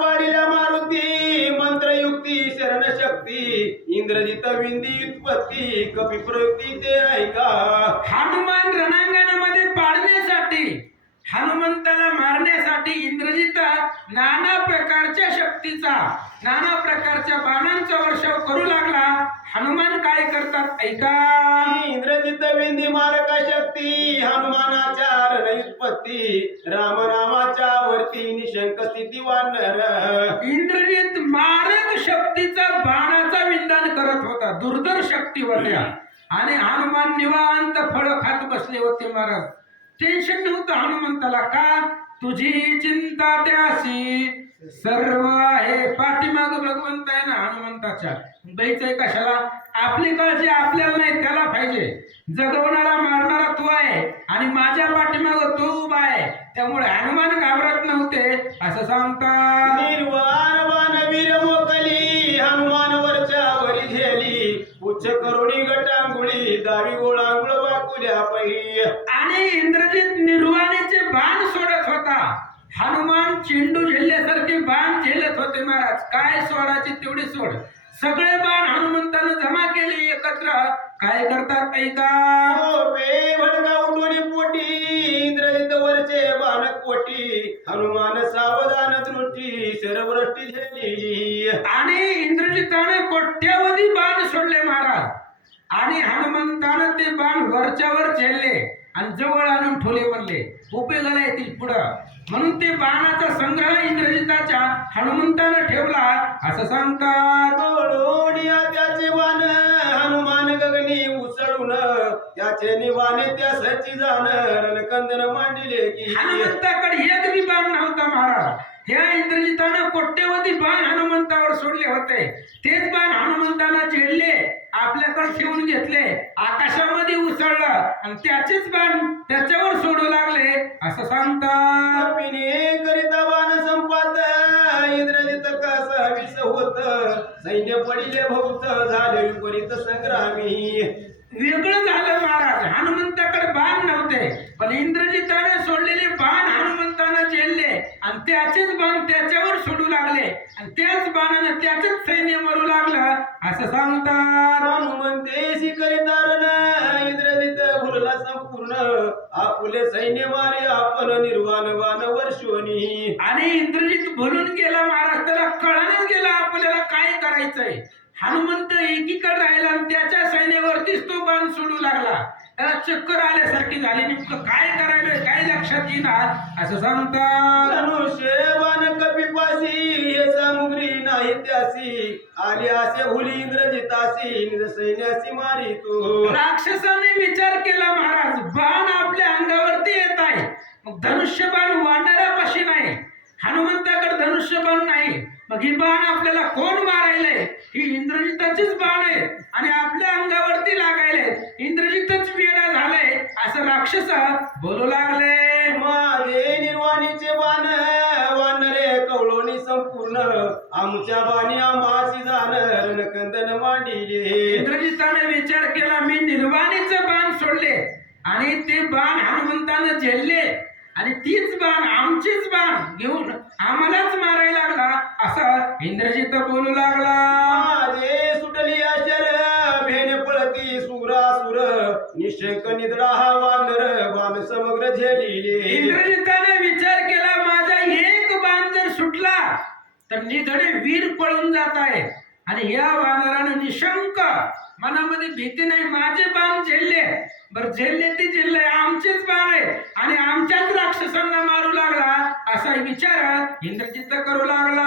पाडीला मारुती मंत्रयुक्ती शरण शक्ती इंद्रजित विंदी उत्पत्ती कपी प्रयुक्ती ते ऐका. हनुमान रणांगणामध्ये पाडण्यासाठी हनुमंताला मारण्यासाठी इंद्रजित नाना प्रकारच्या शक्तीचा नाना प्रकारच्या बाणांचा वर्षाव करू लागला. हनुमान काय करतात ऐका. इंद्रजित विंदी मारका शक्ती हनुमानाच्या रणयुत्पत्ती रामनामाच्या वरती निशंक स्थिती वानर. इंद्रजित मारक शक्तीचा बाणाचा विंदन करत होता दुर्धर शक्ती होत्या आणि हनुमान निवांत फळ खात बसले होते महाराज. टेन्शन नव्हतं हनुमंताला का तुझी चिंता त्याशी सर्व आहे. पाठीमाग भगवंत आहे ना हनुमंताच्या बैचय कशाला आपली काळजी आपल्याला नाही त्याला पाहिजे. जगवणारा मारणारा तू आहे आणि माझ्या पाठीमाग तो उभा आहे त्यामुळे हनुमान घाबरत नव्हते असं सांगतात. करुणी गटांगुळी दावी गोळांगुळ वाकुल्या पै. आणि इंद्रजित निर्वाणीचे बाण सोडत होता. हनुमान चेंडू झेलल्यासारखे बाण झेलत होते महाराज. काय सोडायचे तेवढे सोड. सगळे बाण हनुमंतानं जमा केले एकत्र. काय करतात ऐका. भडका उठवणी पोटी इंद्रजित वरचे बाण कोटी हनुमान सावधान दृष्टी शरवृष्टी झेली. आणि इंद्रजिताने कोट्यावधी बाण सोडले महाराज. आणि हनुमंतानं ते बाण वरच्यावर झेलले आणि जवळ आणून ठोले बनले. उपयोगाला येतील पुढं. म्हणून ते बाणाचा संग्रह इंद्रजिताच्या हनुमंतानं ठेवला असं सांगतात. त्याचे बाण हनुमान गगनी उसळून त्याचे निवाने त्या सची जाण रणकंदन मांडले की. हनुमंताकडे एक बी बाण नव्हता महाराज. ह्या इंद्रजितानं कोट्यवधी बाण हनुमंतावर सोडले होते. तेच बाण हनुमंतानं झेलले, आपल्याकडे ठेवून घेतले, आकाशामध्ये उसळलं आणि त्याचेच बाण त्याच्यावर सोडू लागले असं सांगतात. करिता बाण संपात इंद्रजित कसा विष होत सैन्य पडिले भौत झाले विपरीत संग्रामी. वेगळं झालं महाराज. हनुमंताकडे बाण नव्हते, पण इंद्रजिताने सोडलेले बाण हनुमंतानं झेलले आणि त्याचेच बाण त्याच्यावर सोडू लागले आणि त्याच बाणानं त्याचेच सैन्य मरू लागलं असं सांगतात. हनुमंतेशी करितारण इंद्रजित भुलला संपूर्ण आपुले सैन्य मारे आपण निर्वाण वान वर्षोनी. आणि इंद्रजित भरून गेला महाराज. त्याला कळानच गेला आपल्याला काय करायचंय. हनुमंत एकीकडे राहिला आणि त्याच्या सैन्यावरतीच तो बाण सोडू लागला. त्याला चक्कर आल्यासारखी झाली. नेमकं काय करायला काय लक्षात येणार असं सांगतात. धनुष्य बाण कपिपाशी हे सामुग्री नाही त्यासी आली असे भुली इंद्रजितासी निज सैन्यासी मारी तो. राक्षसाने विचार केला महाराज, बाण आपल्या अंगावरती येत आहे, मग धनुष्य बाण वानरापाशी नाही, हनुमंताकडे धनुष्य बाण नाही, मग ही बाण आपल्याला कोण मारायलंय. ही इंद्रजिताचीच बाण आहे आणि आपल्या अंगावरती लागायले. इंद्रजितच वेडा झालाय असं राक्षस बोलू लागले. माझे निर्वाणीचे बाण वानरे कवळोनी संपूर्ण आमच्या बाणी आम्हासी जाण रणकंदन मांडिले. इंद्रजिताने विचार केला, मी निर्वाणीचं बाण सोडले आणि ते बाण हनुमंतानं झेलले आणि तीच बाण आमचीच बाण घेऊन आम्हालाच मारायला लागला असं इंद्रजित बोलू लागला. माझे सुटली अशर भेन पळती सुरासुर निशंक निद्रा हा वानर बाण समग्र झेलिले. इंद्रजिताने विचार केला, माझा एक बाण जर सुटला तर निधडे वीर पळून जात आहे आणि या वानरानं निशंक मनामध्ये भीती नाही, माझे बाण झेलले. बर झेलले ते झेलले, आमचेच बाण आहे आणि आमच्याच राक्षसांना मारू लागला असा विचार इंद्रजित करू लागला.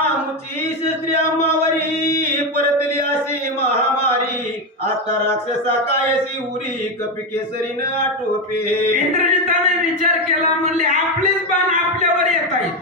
आमची शस्त्री आम्हावरी परतली असे महामारी आता राक्षसा कायसी उरी कपी केसरीन आटोपे. इंद्रजिताने विचार केला, म्हणले आपलेच बाण आपल्यावर येत आहेत,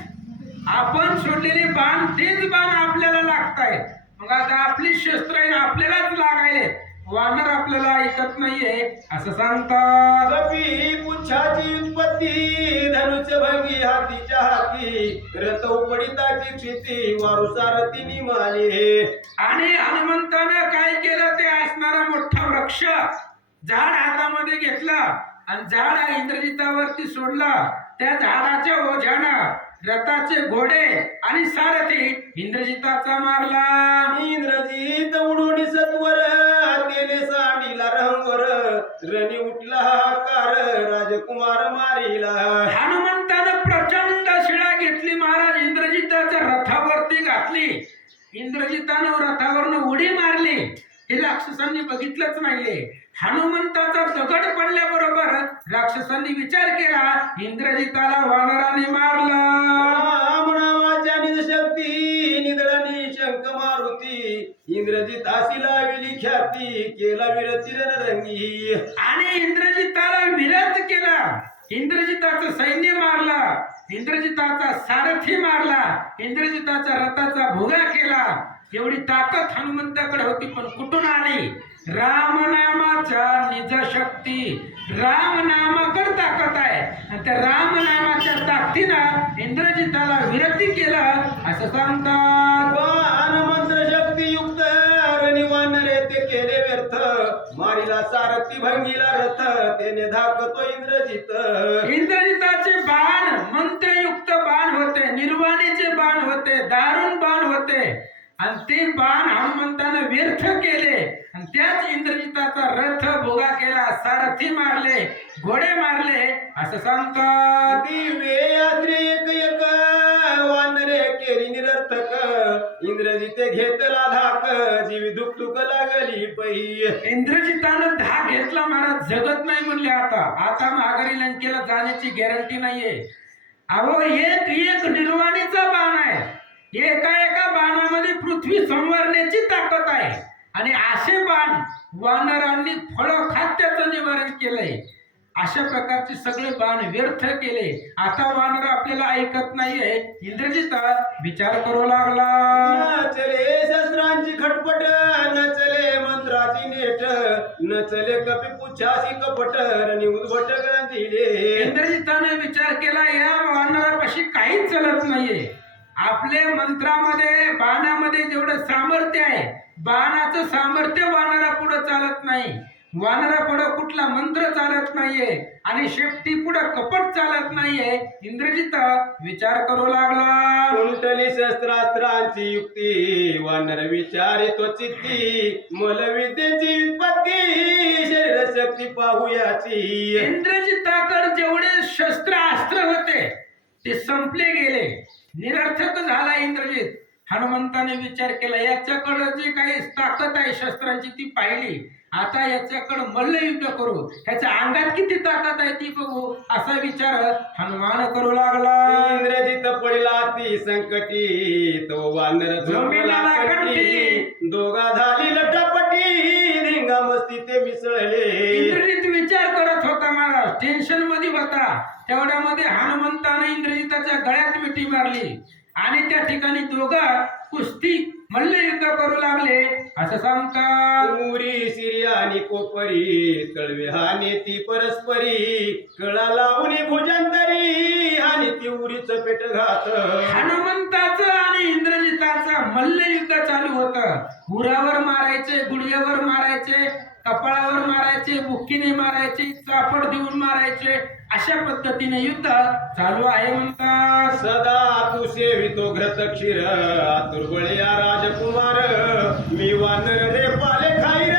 आपण सोडलेले बाण तेच बाण आपल्याला लागतायत, मग आता आपली शस्त्र आपल्यालाच लागायले, वानर आपल्याला ऐकत नाहीये असं सांगतात. कपी पुच्छाची उत्पत्ती धनुष्य भंगी हातीच्या हाती रथ उपडिताची क्षिती वारुसारथी निमाले. आणि हनुमंतानं काय केलं, ते असणारा मोठा वृक्ष झाड हातामध्ये घेतला आणि झाड इंद्रजितावरती सोडला. त्या झाडाच्या ओझ्यानं रथाचे घोडे आणि सारथी इंद्रजिताचा मारला. इंद्रजित उडून सत्वर तेने सांडीला रंगवर रणी उठला हाकार राजकुमार मारिला. हनुमंतानं प्रचंड शिळा घेतली महाराज, इंद्रजिताच्या रथावरती घातली. इंद्रजितानं रथावरनं उडी मारली. हे राक्षसांनी बघितलंच नाहीये. हनुमंताचा दगड पडल्याबरोबर राक्षसांनी विचार केला, इंद्रजिताला वानराने मारलं. नामाच्या निजशक्ती निधळणी शंख मारुती इंद्रजितासी लाविली ख्याती केला विरची रणरंगी. आणि इंद्रजिताला विरत केला, इंद्रजिताचं सैन्य मारला, इंद्रजिताचा सारथी मारला, इंद्रजिताच्या रथाचा भुगा केला. एवढी ताकद हनुमंताकडे होती, पण कुठून आली? रामनामाच्या निज शक्ती. रामनामाकडे ताकद आहे आणि त्या रामनामाच्या ताकदीनं इंद्रजिताला विरती केलं असं सांगतात. मंत्र शक्ती युक्त रणी वानरे ते केले व्यर्थ मारीला सारथी भंगीला रथ त्याने धाकतो इंद्रजित. इंद्रजिताचे बाण मंत्रयुक्त बाण होते, निर्वाणीचे बाण होते, दारुण बाण होते आणि ते बाण हनुमंतानं व्यर्थ केले आणि त्याच इंद्रजिताचा रथ भोगा केला, सारथी मारले, घोडे मारले असं सांगतात. दिवे आद्रे एक एक वानरे केली निरर्थक इंद्रजिते घेतला धाक जीवी दुखदुख लागली पै. इंद्रजितानं धाक घेतला, महाराज जगत नाही म्हणले. आता माघारी लंकेला जाण्याची गॅरंटी नाहीये. अहो एक एक निर्वाणीचा बाण आहे, एका एका बाणामध्ये पृथ्वी संवारण्याची ताकद आहे आणि असे बाण वानरांनी फळ खात त्याचं निवारण केलंय. अशा प्रकारचे सगळे बाण व्यर्थ केले. आता वानर आपल्याला ऐकत नाहीये. इंद्रजित विचार करू लागला. न चले शस्त्रांची खटपट न चले मंत्राची नेट न चले कपी पुच्छासी कपट रणी उद्भट गांजिले. इंद्रजिताने विचार केला, या वानरापाशी काहीच चलत नाहीये. आपले मंत्रामध्ये बाणामध्ये जेवढं सामर्थ्य आहे, बाणाचं सामर्थ्य वानरा पुढे चालत नाही, वानरा पुढे कुठला मंत्र चालत नाहीये आणि शेपटी पुढे कपट चालत नाहीये. इंद्रजित विचार करू लागला. कुंटली शस्त्रास्त्रांची युक्ती वानर विचारे तो चित्ती मल विद्येची उत्पत्ती शरीर शक्ती पाहूयाची. इंद्रजिताकडे जेवढे शस्त्र अस्त्र होते ते संपले गेले, निरर्थक झाला इंद्रजित. हनुमंताने विचार केला, याच्याकडे जी काही ताकद आहे शस्त्रांची ती पाहिली, आता याच्याकडे मल्लयुद्ध करू, ह्याच्या अंगात किती ताकद आहे ती बघू, असा विचार हनुमान करू लागला. इंद्रजित पडला ती संकटी तो वानर झोंबला कंठी दोघा झाली लटापटी धिंगा मस्ती ते मिसळले. इंद्रजित विचार करत होता, महाराज टेन्शन मध्ये होता. तेवढ्यामध्ये हनुमंताने इंद्रजिताच्या गळ्यात मिठी मारली आणि त्या ठिकाणी दोघं कुस्ती मल्लयुद्ध करू लागले असं सांगतात. उरी सिरी आणि कोपरी तळवे हानी ती परस्परी कळा लावून भुजंतरी आणि ती उरीच पेट घात. हनुमंताचं आणि इंद्रजिताचं मल्लयुद्ध चालू होतं. उरावर मारायचे, गुडघ्यावर मारायचे, कपाळावर मारायचे, बुक्कीने मारायचे, चापड देऊन मारायचे, अशा पद्धतीने युद्ध चालू आहे म्हणतात. सदा तू सेवितो घृत क्षीर आतुरबळया राजकुमार मी वानर रे पाले खाईर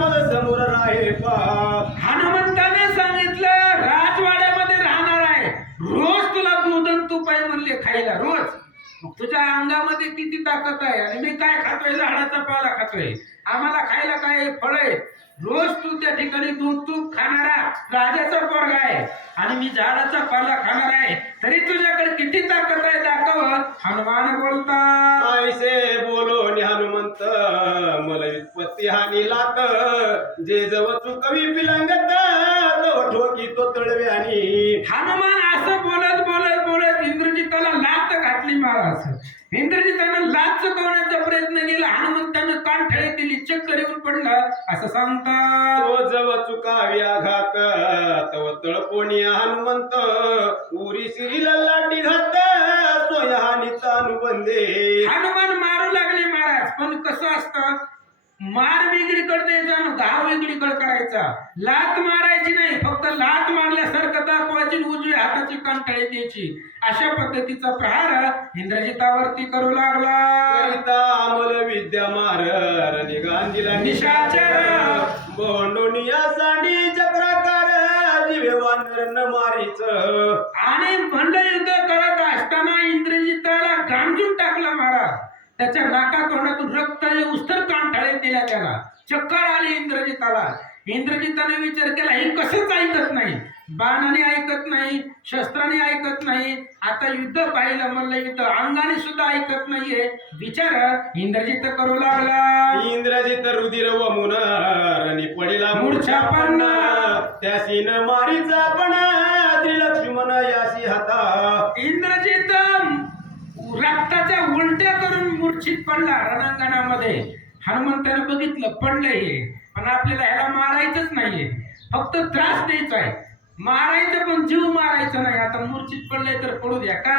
मग समोर राहे पाप. हनुमंताने सांगितलं, राजवाड्यामध्ये राहणार आहे, रोज तुला दूध आणि तूप आहे म्हणले खायला रोज. मग तुझ्या अंगामध्ये किती ताकद आहे आणि मी काय खातोय, झाडाचा पाला खातोय, आम्हाला खायला काय फळ आहे. रोज तू त्या ठिकाणी दूध तूप खाणारा राजाचा पोरगा आहे आणि मी झाडाचा पाला खाणार आहे, तरी तुझ्याकडे किती ताकद आहे दाखव. हनुमान बोलतात. ऐसे बोलो हनुमंत मला उत्पत्ती हानी लात जे जव चुकवी पिलंगत तो ठोकी तो तळव्यानी. हनुमान असं बोलत बोलत बोलत इंद्रजिताला लात घातली महाराज. इंद्रजितानं लाच चुकवण्याचा प्रयत्न केला, हनुमंतानं कानठळे दिली, चक्कर येऊन पडलं असं सांगतात. तो जव चुकावी आघात तव तळपोणी हनुमंत उरी सिरीला लाटी घात सोया हानीचा अनुबंधे. हनुमान मारू लागले महाराज, पण कसं असतं, मार वेगळीकडे द्यायचा आणि घाव वेगळीकडे करायचा. लात मारायची नाही, फक्त लात मारल्यासारखं दाखवायची, उजव्या हाताची कानठळी द्यायची. अशा पद्धतीचा प्रहार इंद्रजितावरती करू लागला. अमल विद्या मार गांधीला निशाचर बोंडोनिया सांडी चक्राकार दिवे वानर न मारीच. आणि युद्ध करत असताना इंद्रजिताला गांजून टाकलं महाराज. त्याच्या नाका तोंडातून रक्त उस्तर कानठळे दिल्या, त्याला चक्कर आली इंद्रजिताला. इंद्रजिताने विचार केला, हे कसंच ऐकत नाही, बाणाने ऐकत नाही, शस्त्राने ऐकत नाही, आता युद्ध पाहिलं मल्लयुद्ध अंगाने सुद्धा ऐकत नाहीये. विचार इंद्रजित करू लागला. इंद्रजित रुधिर वमुन रणी पडिला मूर्छा पण त्यासी न मारीचा पण त्रिलक्ष्मण यासी हाता. इंद्रजित रक्ताच्या उलट्या करून मूर्छित पडला रणांगणामध्ये. हनुमंताने बघितलं पडलंय हे, पण आपल्याला ह्याला मारायचंच नाहीये, फक्त त्रास द्यायचा आहे, मारायचं पण जीव मारायचा नाही. आता मूर्छित पडलंय तर पडू द्या का.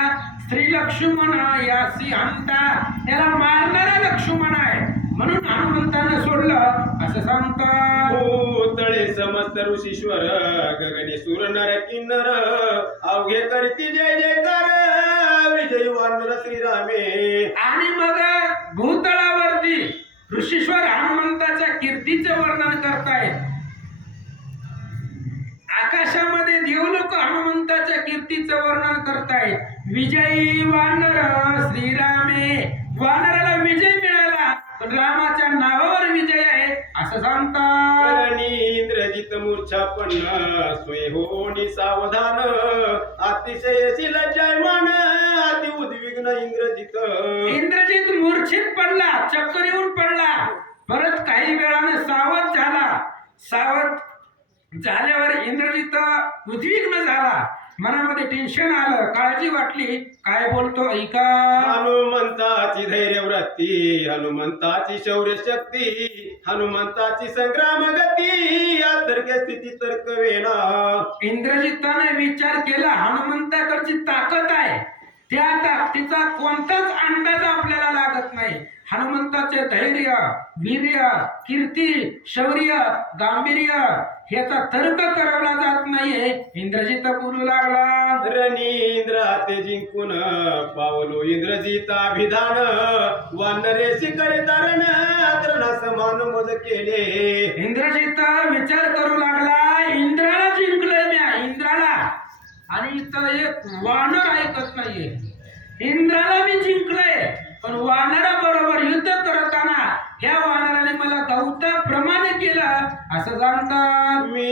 श्री लक्ष्मण यासी हंता, त्याला मारणारा लक्ष्मण आहे म्हणून हनुमंताने सोडलं असं सांगतात. समस्त ऋषीश्वर गगने सूर नर किन्नर अवघे करती जय जयकार विजयी वानर श्रीरामे. आणि मग भूतळावरती ऋषीश्वर हनुमंताच्या कीर्तीचं वर्णन करतायत. आकाशामध्ये देवलोक हनुमंताच्या कीर्तीचं वर्णन करतायत. विजयी वानर श्रीरामे. वानराला विजय मिळाला पण रामाच्या नावावर विजय आहे असं सांगतात. करणी इंद्रजित मूर्छापन्न स्वय होणी सावधान अतिशय लज्जायमान अति उद्विग्न इंद्रजित. इंद्रजित मूर्छित पडला, चक्कर येऊन पडला. परत काही वेळाने सावध झाला. सावध झाल्यावर इंद्रजित उद्विग्न झाला. मनामध्ये टेन्शन आलं, काळजी वाटली. काय बोलतो ऐका. हनुमंताची धैर्य वृत्ती हनुमंताची शौर्य शक्ती हनुमंताची संग्राम गती अतर्क्य स्थिती तर्क वेणा. इंद्रजिताने विचार केला हनुमंताकडची ताकद आहे, त्या ताकदीचा कोणताच अंदाज आपल्याला लागत नाही. हनुमंताचे धैर्य, वीर्य, कीर्ती, शौर्य, गांभीर्य ह्याचा तर्क करवला जात नाहीये. इंद्रजित बोलू लागला. रणी इंद्र हाते जिंकून पावलो इंद्रजिताभिधान वानरेशी करे तारण तरणा समान मज केले. इंद्रजित विचार करू लागला, इंद्राला जिंकलोय म्या, इंद्राला. आणि इथं एक वानर ऐकत नाहीये. इंद्राला मी जिंकलोय पण वानरा बरोबर युद्ध करताना ह्या वानराने मला गवताप्रमाणे केलं असं सांगतात. मी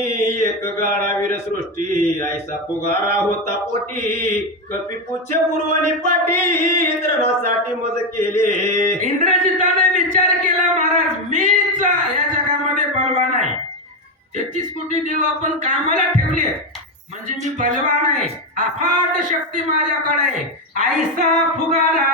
एक गाडावीर सृष्टी ऐसा फुगारा होता पोटी कपी पुच्छ पूर्वनी पाटी तृणासाठी मज केले. इंद्रजिताने विचार केला महाराज मीच या जगामध्ये बलवान आहे. 33 कोटी देव आपण कामाला ठेवले म्हणजे मी बलवान आहे. अफाट शक्ती माझ्याकडे आहे. ऐसा फुगारा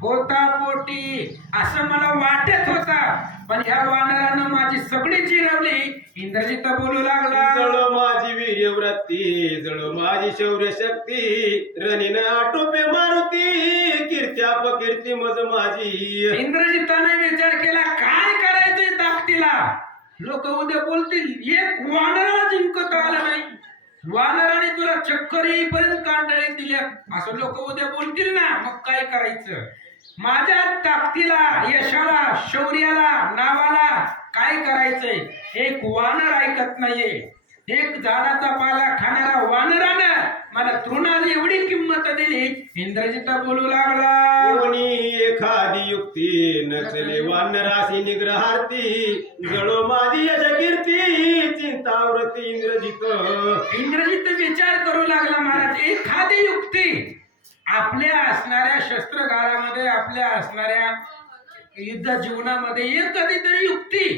होता पोटी असं मला वाटत होता पण ह्या वानरानं माझी सगळी जिरवली. इंद्रजित बोलू लागला. जळ माझी वीर्य वृत्ती जळ माझी शौर्य शक्ती रणीन आटोपे मारुती कीर्ती अपकीर्ती मज माझी. इंद्रजिताने विचार केला काय करायचंय ताकदीला. लोक उद्या बोलतील एक वानराला जिंकत आलं नाही, वानराने तुला चक्कर येईपर्यंत कांटाळी दिल्या असं लोक उद्या बोलतील ना. मग काय करायचं. माझ्या ताकदीला, यशाला, शौर्याला, नावाला काय करायचंय. एक वानर ऐकत नाहीये. एक झाडाचा पाला खाणारा वानरानं मला तृणाला एवढी किंमत दिली. इंद्रजित बोलू लागला. कोणी एखादी युक्ती नचले वानराशी निग्रहार्थी जळो माझी यश कीर्ती चिंतावृत्ती इंद्रजित. इंद्रजित विचार करू लागला महाराज एखादी युक्ती आपल्या असणाऱ्या शस्त्रगारामध्ये, आपल्या असणाऱ्या युद्ध जीवनामध्ये एक कधीतरी युक्ती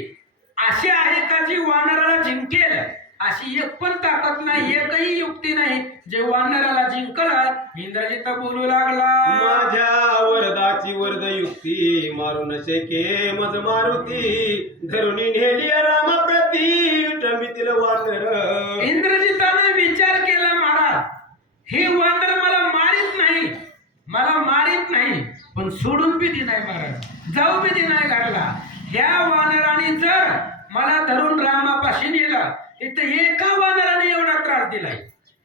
अशी आहे का जी वानराला जिंकेल. अशी एक पण ताकद नाही, एकही युक्ती नाही जे वानराला जिंकलं. इंद्रजित बोलू लागला. माझ्या वरदाची वरद युक्ती मारून शेके मज मारुती धरुणी नेली राम प्रती विटंबितील वानर. इंद्रजिताने विचार केला महाराज हे वानर मला मारित नाही, मला मारित नाही पण सोडून बी दे नाही महाराज, जाऊ बी दे नाही घातला. ह्या वानराने जर मला धरून रामापाशी नेला इथं एका वानराने एवढा त्रास दिलाय,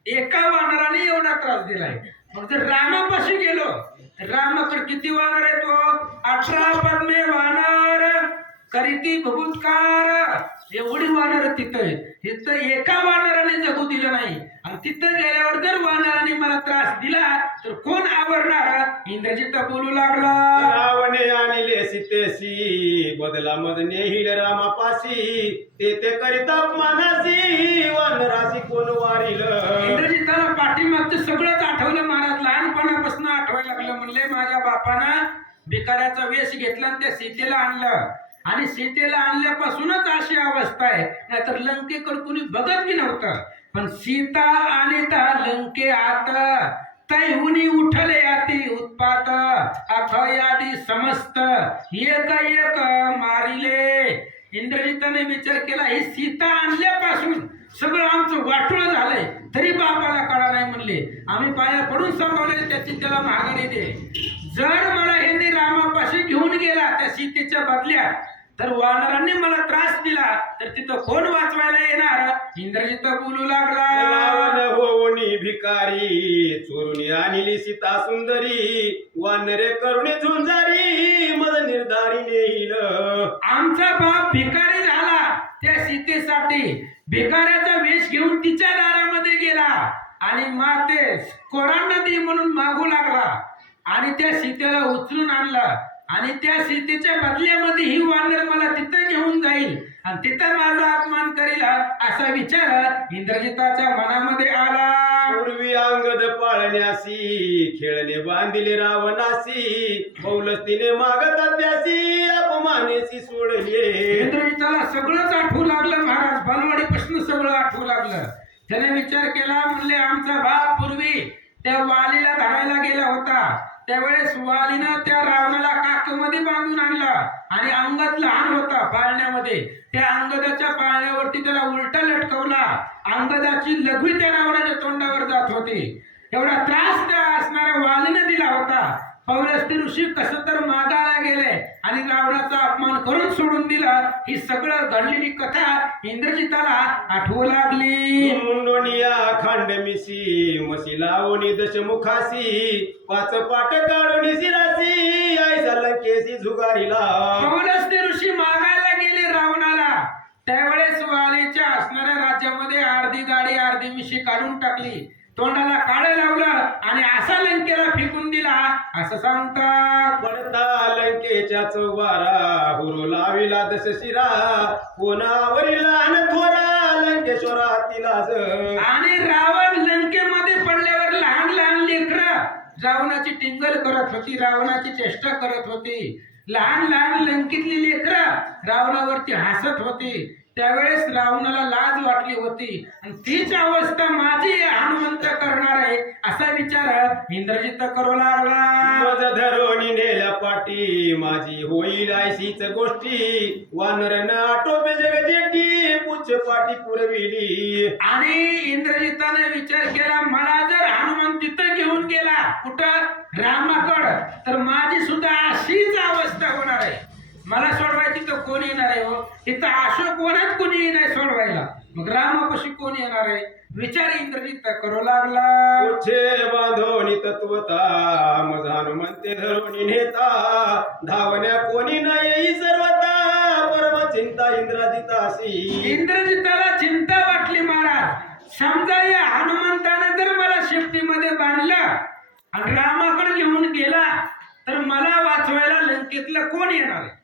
एका वानराने एवढा त्रास दिलाय. मग जर रामापाशी गेलो रामाकडे किती वानर आहे तो 18 पद्मे वानर करीती भूतकार एवढी वानर तिथं आहे. तिथं एका वानराने जगू दिलं नाही आणि तिथं गेल्यावर जर वानराने मला त्रास दिला तर कोण आवरणार. इंद्रजित बोलू लागला. रावणे आणले सीतेसी बदला मज नेहिल रामापाशी ते करिता अपमानासी वानराशी कोण वारील. इंद्रजिताला पाठीमागचं सगळंच आठवलं महाराज. लहानपणापासून आठवायला लागलं. म्हणले माझ्या बापानं भिकाऱ्याचा वेश घेतला आणि त्या सीतेला आणलं आणि सीतेला आणल्यापासूनच अशी अवस्था आहे. नाहीतर लंकेकडे कुणी बघत बी नव्हतं. पण सीता आणि त्या लंके आत तैहुनी उठले याती उत्पात अथ यादी समस्त एक एक मारिले. इंद्रजिताने विचार केला ही सीता आणल्यापासून सगळं आमचं वाटोळं झालंय तरी बापाला कळा नाही. म्हणले आम्ही पाया पडून सांगवले त्याची त्याला माघारी दे. जर मला ह्यांनी रामापाशी घेऊन गेला त्या सीतेच्या बदल्यात तर वानरांनी मला त्रास दिला तर तिथं कोण वाचवायला येणार? इंद्रजित बोलू लागला. रावण होऊनी भिकारी चोरुनी आणली सीता सुंदरी वानरे करुणी झुंजारी मद निर्धारी नेईल. आमचा बाप भिकारी झाला त्या सीतेसाठी भिकाऱ्याचा वेश घेऊन तिच्या दारामध्ये गेला आणि माते कोरांना दे म्हणून मागू लागला आणि त्या सीतेला उचलून आणला आणि त्या सीतेच्या बदल्यामध्ये ही वानर मला तिथं घेऊन जाईल आणि तिथं माझा अपमान करेल असा विचार इंद्रजिताच्या मनामध्ये आला. पूर्वी अंगद पाळण्यासी खेळणे बांधिले रावणासी पौलस तिने मागता त्यासी अपमानेसी सोडले. इंद्रजिताला सगळंच आठवू लागलं महाराज. बालवाडीपासून सगळं आठवू लागलं. त्याने विचार केला म्हणले आमचा बाप पूर्वी त्या वालीला धरायला गेला होता त्यावेळेस वालीनं त्या रावणाला काखेमध्ये बांधून आणला आणि अंगद लहान होता पाळण्यामध्ये. त्या अंगदाच्या पाळण्यावरती त्याला उलटा लटकवला. अंगदाची लघवी त्या रावणाच्या तोंडावर जात होती. एवढा त्रास त्या असणाऱ्या वालीनं दिला होता. पौलस्त्य ऋषी कसं तर मागायला गेले आणि रावणाचा अपमान करून सोडून दिला. ही सगळं घडलेली कथा इंद्रजिताला आठवू लागली. मुंडोनिया खांडमिसी मसी लावणी दशमुखासी पाच पाट काढून शिरासी ऐसा लंकेसी झुगारीला. पौलस्त्य ऋषी मागायला गेले रावणाला. त्यावेळेस वालीच्या असणाऱ्या राज्यामध्ये अर्धी दाढी अर्धी मिशी काढून टाकली, तोंडाला काळं लावलं आणि असा लंकेला फेकून दिला असं सांगतात. पडता लंकेच्या चौबारा हुरू लाविला दश शिरा कोणावरील लहान थोरा लंकेश्वरा तिलाज. आणि रावण लंकेमध्ये पडल्यावर लहान लहान लेकरं रावणाची टिंगल करत होती, रावणाची चेष्टा करत होती. लहान लहान लंकेतली लेकरं रावणावरती हसत होती. त्यावेळेस रावणाला लाज वाटली होती आणि तीच अवस्था माझी हनुमंत करणार आहे असा विचार इंद्रजित करू लागला. मज धरोनी नेल्या पाठी माझी होईल ऐशीच गोष्टी वानरन आटोपे जगजेटी पुच्छ पाठी पुरविली. आणि इंद्रजिताने विचार केला मला जर हनुमान तिथं घेऊन गेला कुठं रामाकडं तर माझी सुद्धा अशीच अवस्था होणार आहे. मला सोडवायची तर कोण येणार आहे? हो तिथं अशोक वनात कोणी नाही सोडवायला, मग रामापाशी कोण येणार आहे? विचार इंद्रजित करू लागला. पुच्छे बांधोनी तत्वता मज हनुमंते धरोनी नेता धावण्या कोणी नाही सर्वता परम चिंता इंद्रजितासी. इंद्रजिताला चिंता वाटली महाराज. समजा या हनुमंताने जर मला शेपटीमध्ये बांधलं आणि रामाकडे घेऊन गेला तर मला वाचवायला लंकेतलं कोण येणार आहे?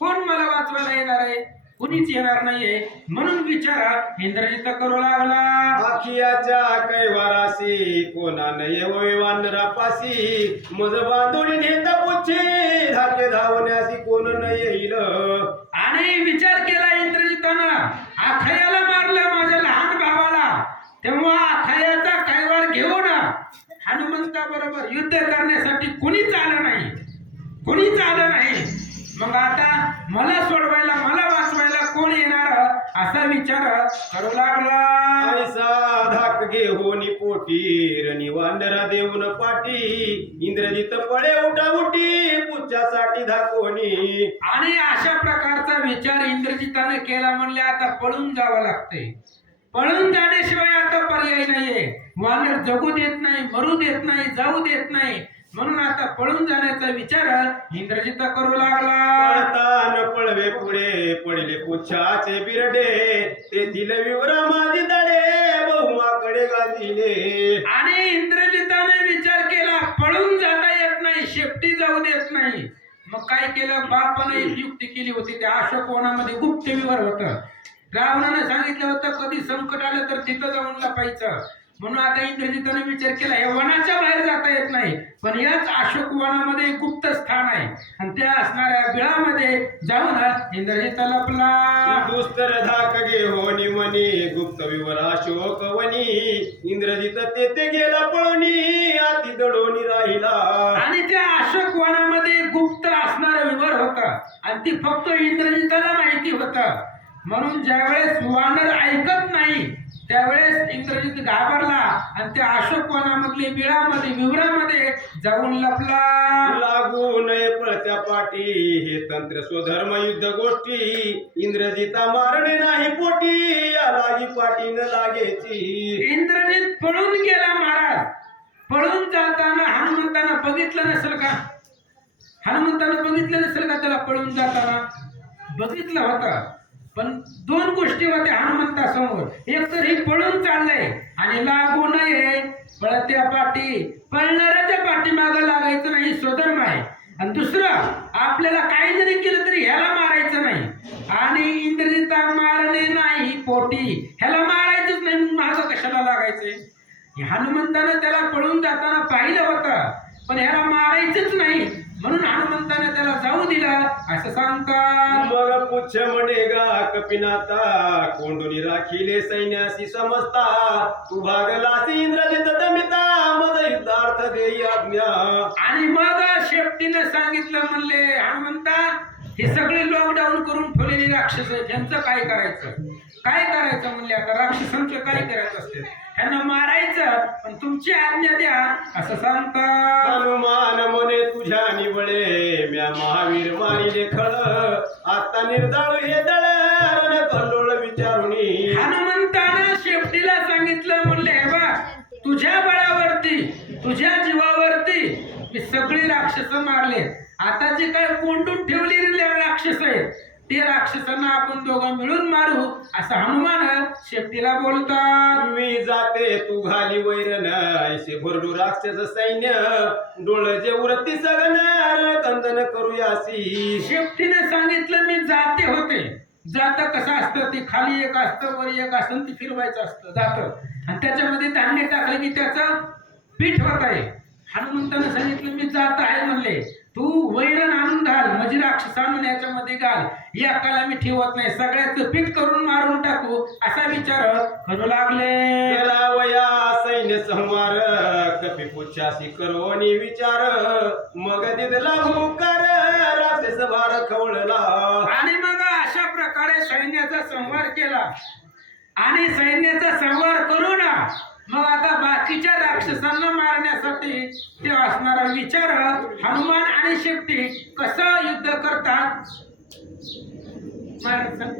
कोण मला वाचवायला येणार आहे? कुणीच येणार नाहीये. म्हणून विचार इंद्रजित करू लागला. आखियाच्या कैवारासी कोणा नये वानरापासी मज बांधोनी नेता पुच्छे धाके धावण्यासी कोण न येईल. आणि विचार केला इंद्रजितानं आखयाला मारलं माझ्या लहान भावाला, तेव्हा आखयाचा कैवार घेऊन हनुमंता बरोबर युद्ध करण्यासाठी कुणीच आलं नाही, कुणीच आलं नाही. मग आता मला सोडवायला मला वाचवायला कोण येणार असा विचार करू लागला. ऐसा धाक घेऊनी पोटी रणी वानरा देऊन पाठी इंद्रजित पळे उठा उठी पुच्छासाठी धाकोनी. आणि अशा प्रकारचा विचार इंद्रजिताने केला म्हणले आता पळून जावं लागतंय. पळून जाण्याशिवाय आता पर्याय नाहीये. वानर जगू देत नाही, मरू देत नाही, जाऊ देत नाही. म्हणून आता पळून जाण्याचा विचार इंद्रजित करू लागला. पळता न पळवे पुढे पडले पुच्छाचे बिरडे तेथील विवरा माझी दडे बहुमाकडे गांधिले. आणि इंद्रजिताने विचार केला पळून जाता येत नाही, शेपटी जाऊ देत नाही. मग काय केलं? बापाने एक युक्ती केली होती. त्या अशोकवनामध्ये गुप्त विवर होतं. रावणाने सांगितलं होतं कधी संकट आलं तर तिथं जाऊन लपायचं. म्हणून आता इंद्रजिताने विचार केला या वनाच्या बाहेर जाता येत नाही, पण याच अशोक वनामध्ये गुप्त स्थान आहे आणि त्या असणाऱ्या बिळामध्ये जाऊन इंद्रजित लपला. दुस्तर धाक घेऊनी मनी गुप्त विवर अशोक वनी इंद्रजित तेथे गेला पळूनी आती दडोनी राहिला. आणि त्या अशोक वनामध्ये गुप्त असणारं विवर होतं आणि ती फक्त इंद्रजिताला माहिती होतं. म्हणून ज्यावेळेस वानर ऐकत नाही त्यावेळेस इंद्रजित घाबरला आणि त्या अशोक वनामधले विवरामध्ये जाऊन लपला. लागू नये पळत्या पाठी हे तंत्र स्वधर्म युद्ध गोष्टी इंद्रजिता मारणे नाही पोटी या लागी पाठी न लागेची. इंद्रजित पळून गेला महाराज. पळून जाताना हनुमंतानं बघितलं नसेल का? हनुमंतानं बघितलं नसेल का त्याला पळून जाताना? बघितलं होतं, पण दोन गोष्टी होत्या हनुमंतासमोर. एक तर ही पळून चाललंय आणि लागू नये पळत्या पाठी, पळणाऱ्याच्या पाठीमागं लागायचं नाही, स्वधर्म आहे. आणि दुसरं, आपल्याला काही जरी केलं तरी ह्याला मारायचं नाही. आणि इंद्रजिता मारणे नाही पोटी, ह्याला मारायचंच नाही, मग मागं कशाला लागायचंय? हनुमंतानं त्याला पळून जाताना पाहिलं होतं, पण ह्याला मारायचंच नाही म्हणून हनुमंताने त्याला जाऊ दिलं असं सांगतात. मग पुच्छ म्हणे गा कपिनाथा कोंडुनी राखिले सैन्यासी समजता तू भागलासी इंद्रजित दमिता मग युद्धार्थ देई आज्ञा. आणि मग शेपटीनं सांगितलं, म्हणले हनुमंता हे सगळे लॉकडाऊन करून ठेवलेले राक्षस आहेत, ह्यांचं काय करायचं? काय करायचं म्हणले, आता राक्षसांचं काय करायचं असते? ह्यांना मारायचं, पण तुमची आज्ञा द्या असं सांगतात. हनुमान म्हणे तुझ्या निवळे म्या महावीर मारिले खळ आता निर्दळ हे दळ रण कल्लोळ विचारुनी. हनुमंतानं शेपटीला सांगितलं, म्हणले हे बघ, तुझ्या बळावरती तुझ्या जीवावरती मी सगळी राक्षस मारले. आता जे काय कोंडून ठेवलेले राक्षस आहेत ते राक्षसांना आपण दोघं मिळून मारू असं हनुमान शेपटीला बोलतात. मी जाते तू घाली वैरण ऐसे भरडू राक्षस सैन्य डोळ जे उरती सगन कंदन करूयासी. शेपटीने सांगितलं मी जाते होते. जात कसं असतं, ते खाली एक असतं वर एक असतं, ते फिरवायचं असतं जात, आणि त्याच्यामध्ये धान्य टाकलं की त्याचं पीठ होत आहे. हनुमंतानं सांगितलं मी जात आहे म्हणले, तू वैरण आणून घाल, म्हणजे राक्षस आणून याच्यामध्ये घाल, एकाला मी ठेवत नाही, सगळ्याचं पीठ करून मारून टाकू असा विचार करू लागले. केला वया सैन्य संहार कपी पुच्छासी करोनी विचार मग दिदला हुकार राक्षस भार खवळला. आणि मग अशा प्रकारे सैन्याचा संहार केला. आणि सैन्याचा संहार करून मग आता बाकीच्या राक्षसांना मारण्यासाठी ते असणारा विचार हनुमान आणि शेपटी कसं युद्ध करतात. महाराज सांग.